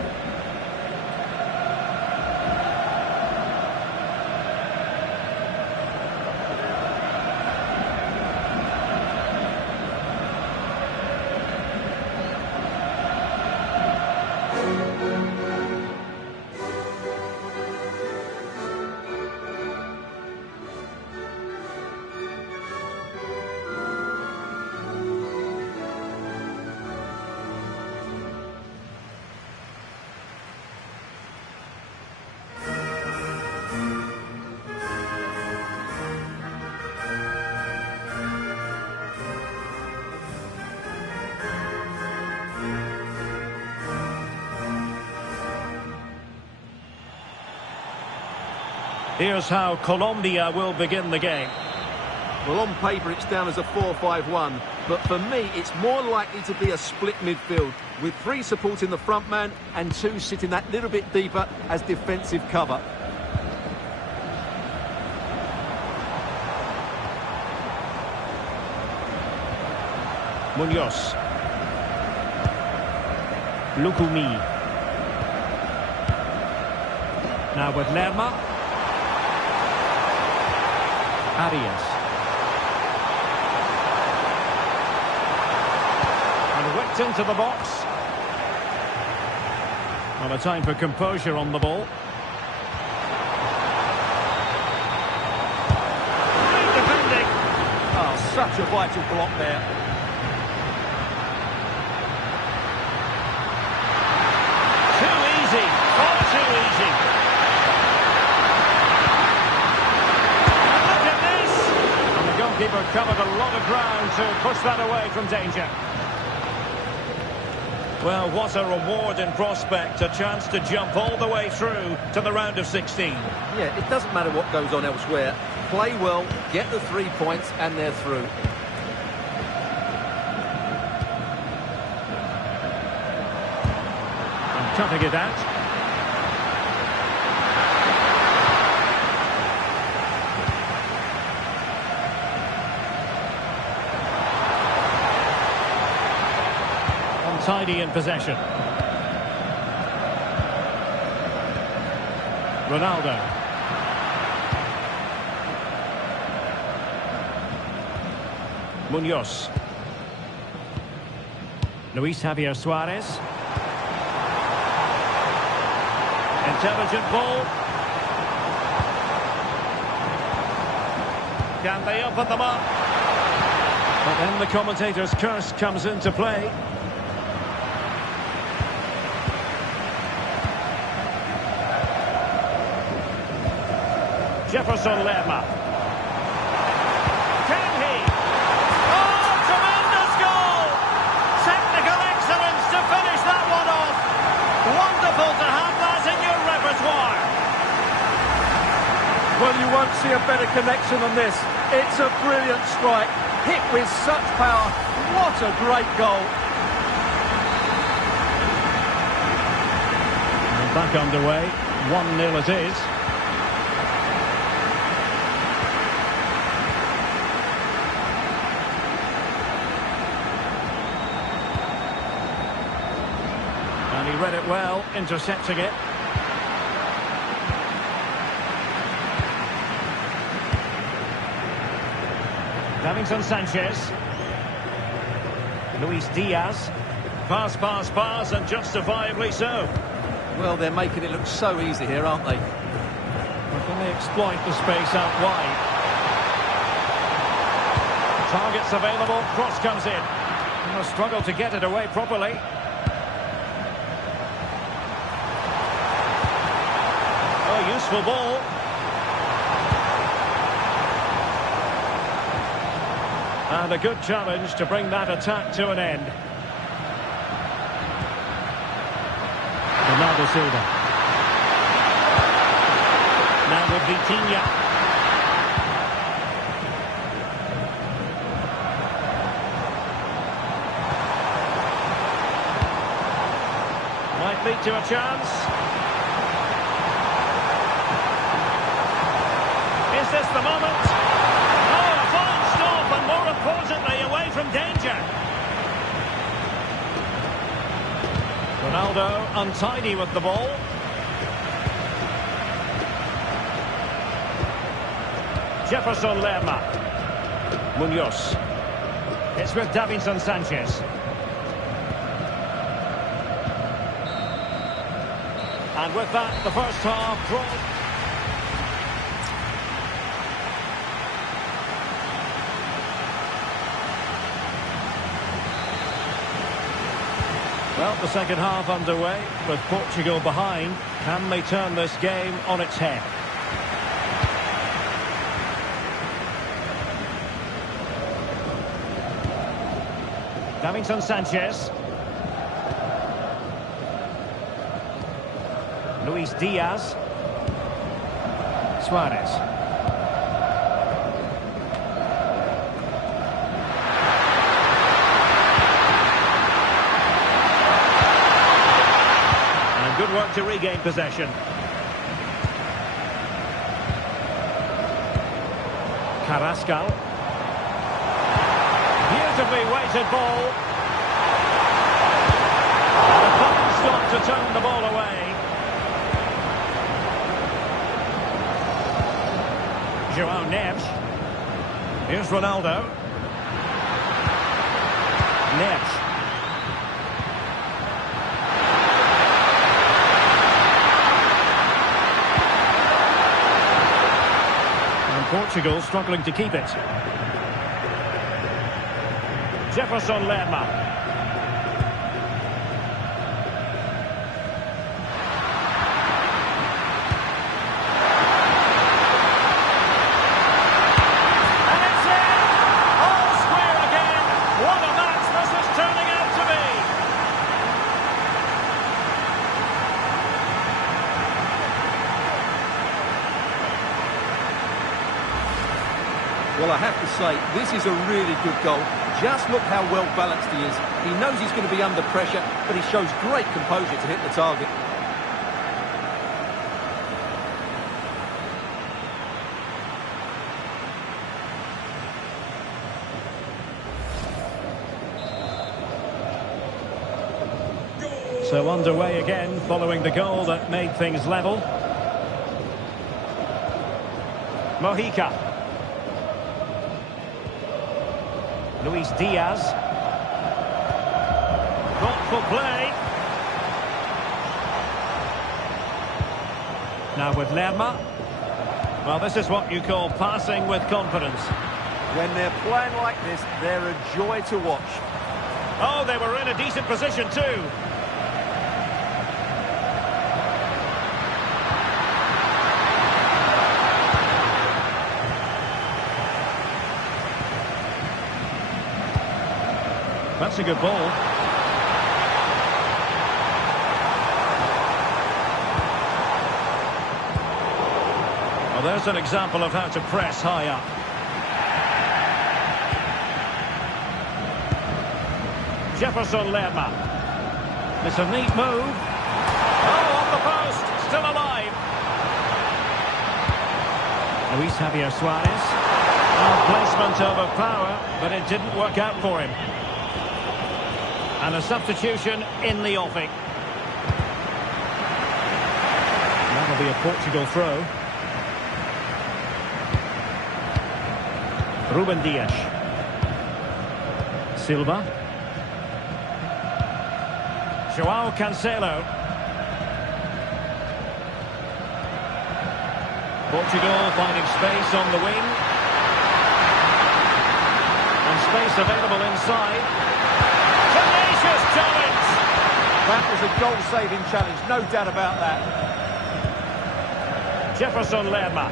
Here's how Colombia will begin the game. Well, on paper, it's down as a 4-5-1. But for me, it's more likely to be a split midfield, with 3 supporting the front man and 2 sitting that little bit deeper as defensive cover. Munoz. Lukumi. Now with Lerma. Arias. And whipped into the box. Well, a time for composure on the ball. Great defending. Oh, such a vital block there. Too easy. Far too easy. Keeper covered a lot of ground to push that away from danger. Well, what a reward in prospect, a chance to jump all the way through to the round of 16. Yeah, it doesn't matter what goes on elsewhere. Play well, get the 3 points, and they're through. And cutting it out. Untidy in possession. Ronaldo. Munoz. Luis Javier Suarez. Intelligent ball. Can they open them up? But then the commentator's curse comes into play. Jefferson Lerma. Can he? Oh, tremendous goal! Technical excellence to finish that one off. Wonderful to have that in your repertoire. Well, you won't see a better connection than this. It's a brilliant strike, hit with such power. What a great goal. And back underway, 1-0 it is. And he read it well, intercepting it. Davinson Sanchez. Luis Diaz. Pass, and justifiably so. Well, they're making it look so easy here, aren't they? But can they exploit the space out wide? Targets available, cross comes in. And a struggle to get it away properly. Oh, useful ball. And a good challenge to bring that attack to an end. Bernardo Silva. Now with Vitinha. Might lead to a chance. Is this the moment? Oh, a fine stop, and more importantly, away from danger. Ronaldo untidy with the ball. Jefferson Lerma. Munoz. It's with Davinson Sanchez. And with that, the first half drawn. Well, the second half underway with Portugal behind. Can they turn this game on its head? Davinson Sanchez. Luis Diaz. Suarez. Good work to regain possession. Carrascal. Beautifully weighted ball. A fine stop to turn the ball away. João Neves. Here's Ronaldo. Neves. Portugal struggling to keep it. Jefferson Lerma. And it's in! All square again. What a match this is turning out to be. Well, I have to say, this is a really good goal. Just look how well balanced he is. He knows he's going to be under pressure, but he shows great composure to hit the target. So underway again following the goal that made things level. Mojica. Luis Diaz. Thoughtful play. Now with Lerma. Well, this is what you call passing with confidence. When they're playing like this, they're a joy to watch. Oh, they were in a decent position too. That's a good ball. Well, there's an example of how to press high up. Jefferson Lerma. It's a neat move. Oh, off the post. Still alive. Luis Javier Suarez. Oh, placement over power, but it didn't work out for him. And a substitution in the offing. That'll be a Portugal throw. Ruben Dias. Silva. Joao Cancelo. Portugal finding space on the wing. And space available inside. Tenacious challenge! That was a goal-saving challenge, no doubt about that. Jefferson Lerma.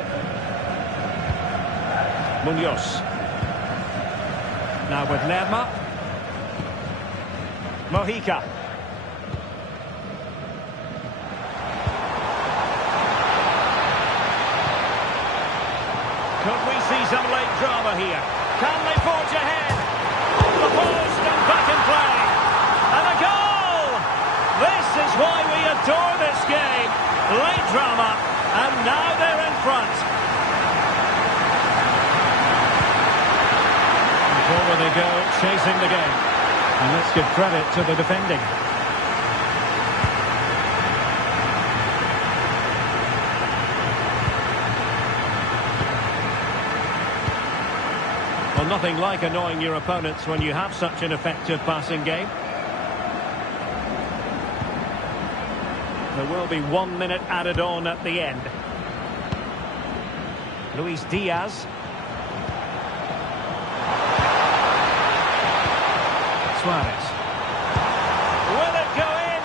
Munoz. Now with Lerma. Mojica. Could we see some late drama here? Can they forge ahead? Off the post and back in play. And a goal! This is why we adore this game. Late drama, and now they're in front. And forward they go, chasing the game. And let's give credit to the defending. Well, nothing like annoying your opponents when you have such an effective passing game. There will be 1 minute added on at the end. Luis Diaz. Suarez. Will it go in?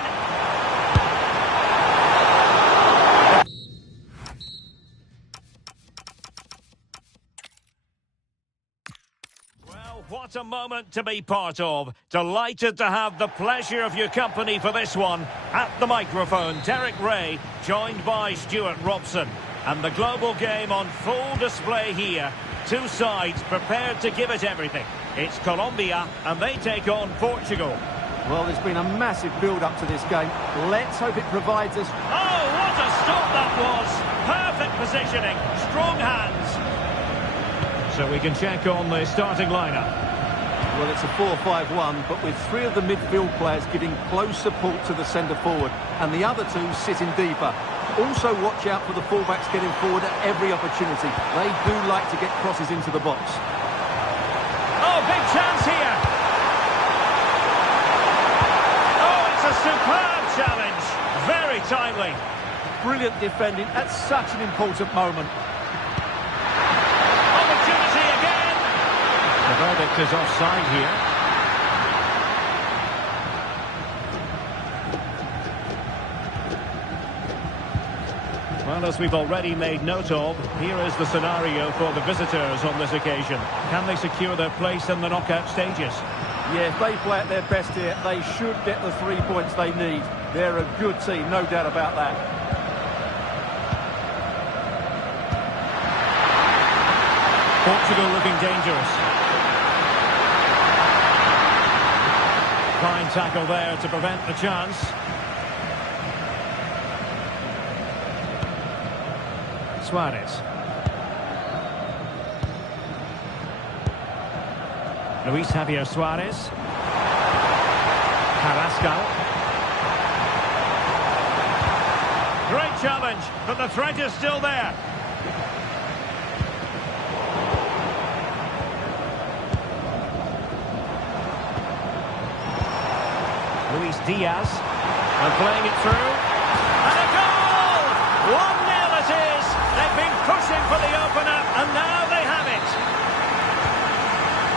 Well, what a moment to be part of. Delighted to have the pleasure of your company for this one. At the microphone, Derek Ray, joined by Stuart Robson. And the global game on full display here. Two sides prepared to give it everything. It's Colombia, and they take on Portugal. Well, there's been a massive build-up to this game. Let's hope it provides us... Oh, what a stop that was! Perfect positioning, strong hands. So we can check on the starting lineup. Well, it's a 4-5-1, but with three of the midfield players giving close support to the centre-forward, and the other two sitting deeper. Also watch out for the fullbacks getting forward at every opportunity. They do like to get crosses into the box. Oh, big chance here! Oh, it's a superb challenge! Very timely. Brilliant defending at such an important moment. Opportunity again! The verdict is offside here. Well, as we've already made note of, here is the scenario for the visitors on this occasion. Can they secure their place in the knockout stages? Yeah, if they play at their best here, they should get the 3 points they need. They're a good team, no doubt about that. Portugal looking dangerous. Fine tackle there to prevent the chance. Suarez. Luis Javier Suarez. Carrasco. challenge, but the threat is still there. Luis Diaz, and playing it through, and a goal! 1-0 it is! They've been pushing for the opener, and now they have it!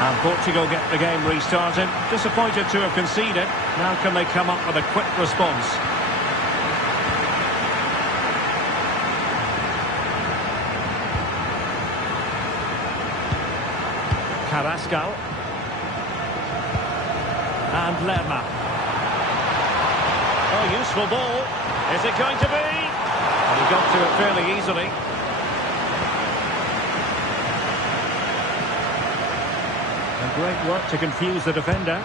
And Portugal get the game restarted. Disappointed to have conceded. Now can they come up with a quick response? Carrascal. And Lerma. Oh, useful ball. Is it going to be? And he got to it fairly easily. And great work to confuse the defender.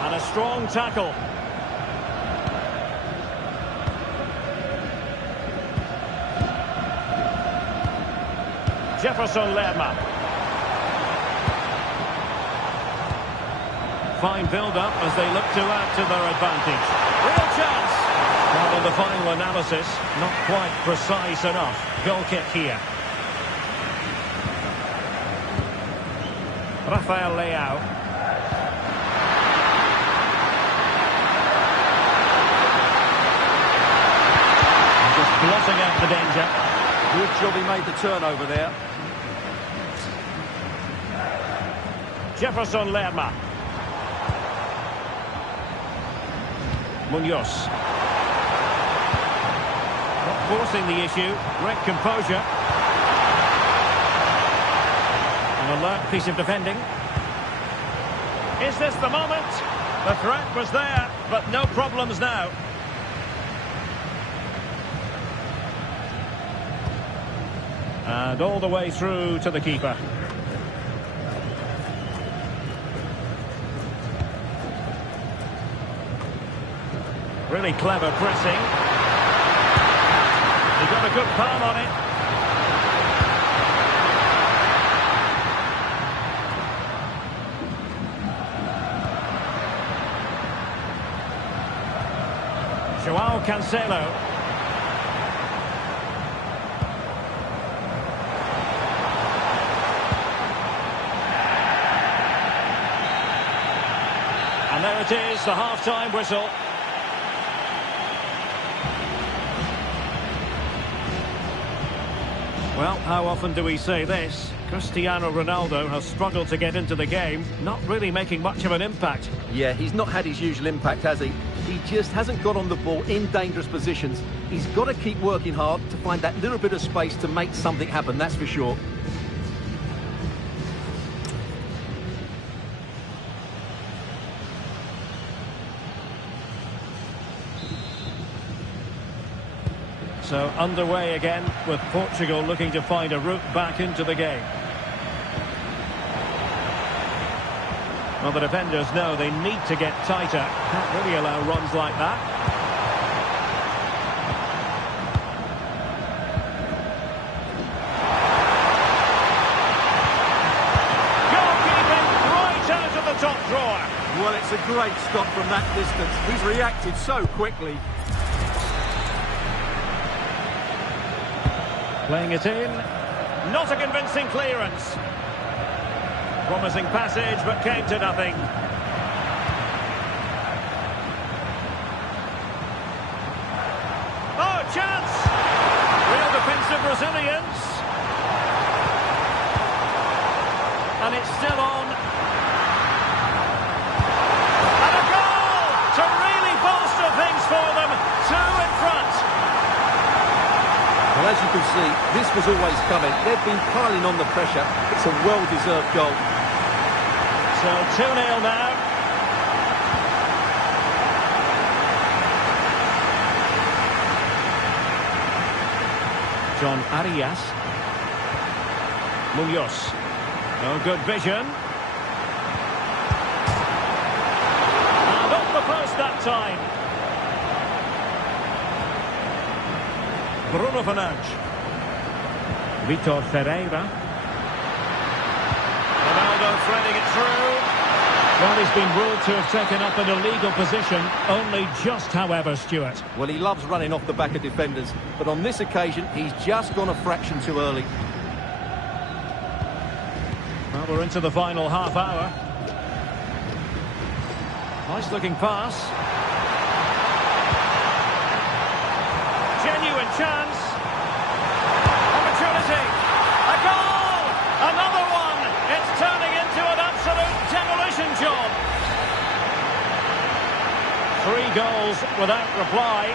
And a strong tackle. Jefferson Lerma. Fine build-up as they look to add to their advantage. Real chance! Well, in the final analysis, not quite precise enough. Goal kick here. Rafael Leao. Just blotting out the danger. Good job he made the turnover there. Jefferson Lerma. Munoz. Not forcing the issue. Great composure. An alert piece of defending. Is this the moment? The threat was there, but no problems now. And all the way through to the keeper. Really clever pressing. He got a good palm on it. João Cancelo. And there it is, the half-time whistle. Well, how often do we say this? Cristiano Ronaldo has struggled to get into the game, not really making much of an impact. Yeah, he's not had his usual impact, has he? He just hasn't got on the ball in dangerous positions. He's got to keep working hard to find that little bit of space to make something happen, that's for sure. So underway again with Portugal looking to find a route back into the game. Well, the defenders know they need to get tighter. Can't really allow runs like that. Goalkeeping right out of the top drawer. Well, it's a great stop from that distance. He's reacted so quickly. Playing it in. Not a convincing clearance. Promising passage, but came to nothing. Oh, chance! Real defensive resilience. And it's still on. And a goal! To really bolster things for them. 2 in front. Well, as you can see, this was always coming. They've been piling on the pressure. It's a well-deserved goal. So 2-0 now. John Arias. Munoz. No good vision. And off the post that time. Bruno Fernandes. Vitor Ferreira. Ronaldo threading it through. Well, he's been ruled to have taken up an illegal position, only just, however, Stuart. Well, he loves running off the back of defenders, but on this occasion, he's just gone a fraction too early. Well, we're into the final half hour. Nice-looking pass. Genuine chance. Opportunity. A goal! Another one! It's turning into an absolute demolition job. 3 goals without reply.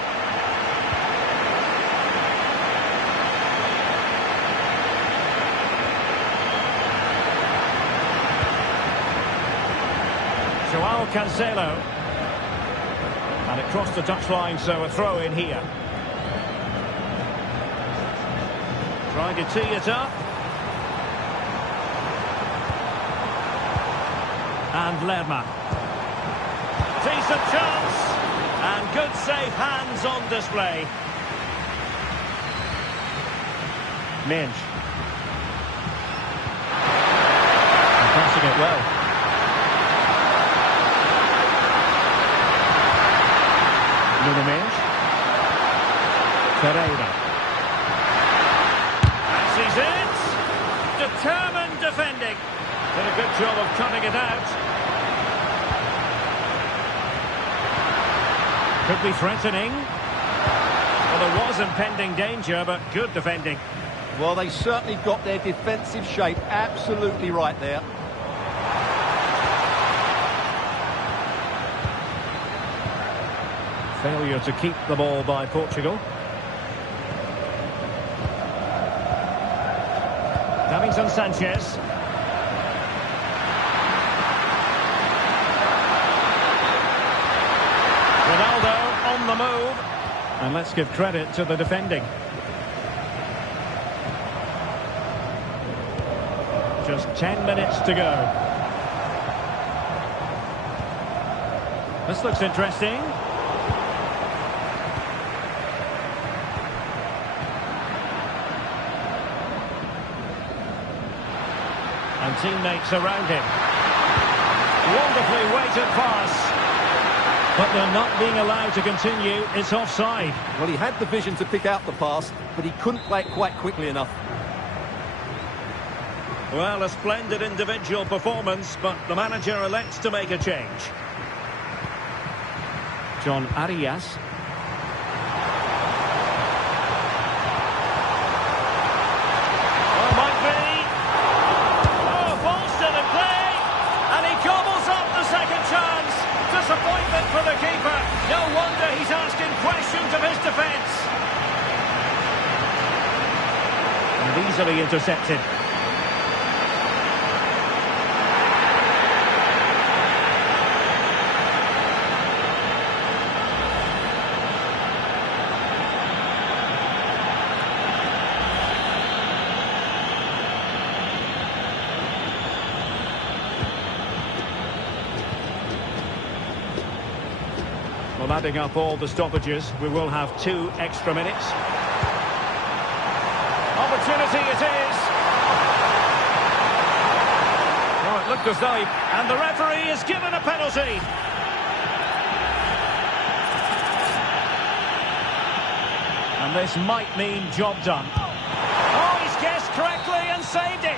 Joao Cancelo. And it crossed the touchline, so a throw in here. Trying to tee it up. And Lerma. Decent chance. And good safe hands on display. Minge. Passing it well. Minge. Ferreira. And sees it. Determined defending. Did a good job of cutting it out. Could be threatening. Well, there was impending danger, but good defending. Well, they certainly got their defensive shape absolutely right there. Failure to keep the ball by Portugal. Davinson Sanchez. Ronaldo on the move. And let's give credit to the defending. Just 10 minutes to go. This looks interesting. And teammates around him. Wonderfully weighted pass. But they're not being allowed to continue. It's offside. Well, he had the vision to pick out the pass, but he couldn't play it quite quickly enough. Well, a splendid individual performance, but the manager elects to make a change. John Arias. Oh, might be. Oh, ball still in play. And he gobbles up the second chance. Disappointment for the keeper. No wonder he's asking questions of his defence. And easily intercepted. Well, adding up all the stoppages, we will have 2 extra minutes. Opportunity it is. Oh, it looked as though and the referee is given a penalty. And this might mean job done. Oh, he's guessed correctly and saved it.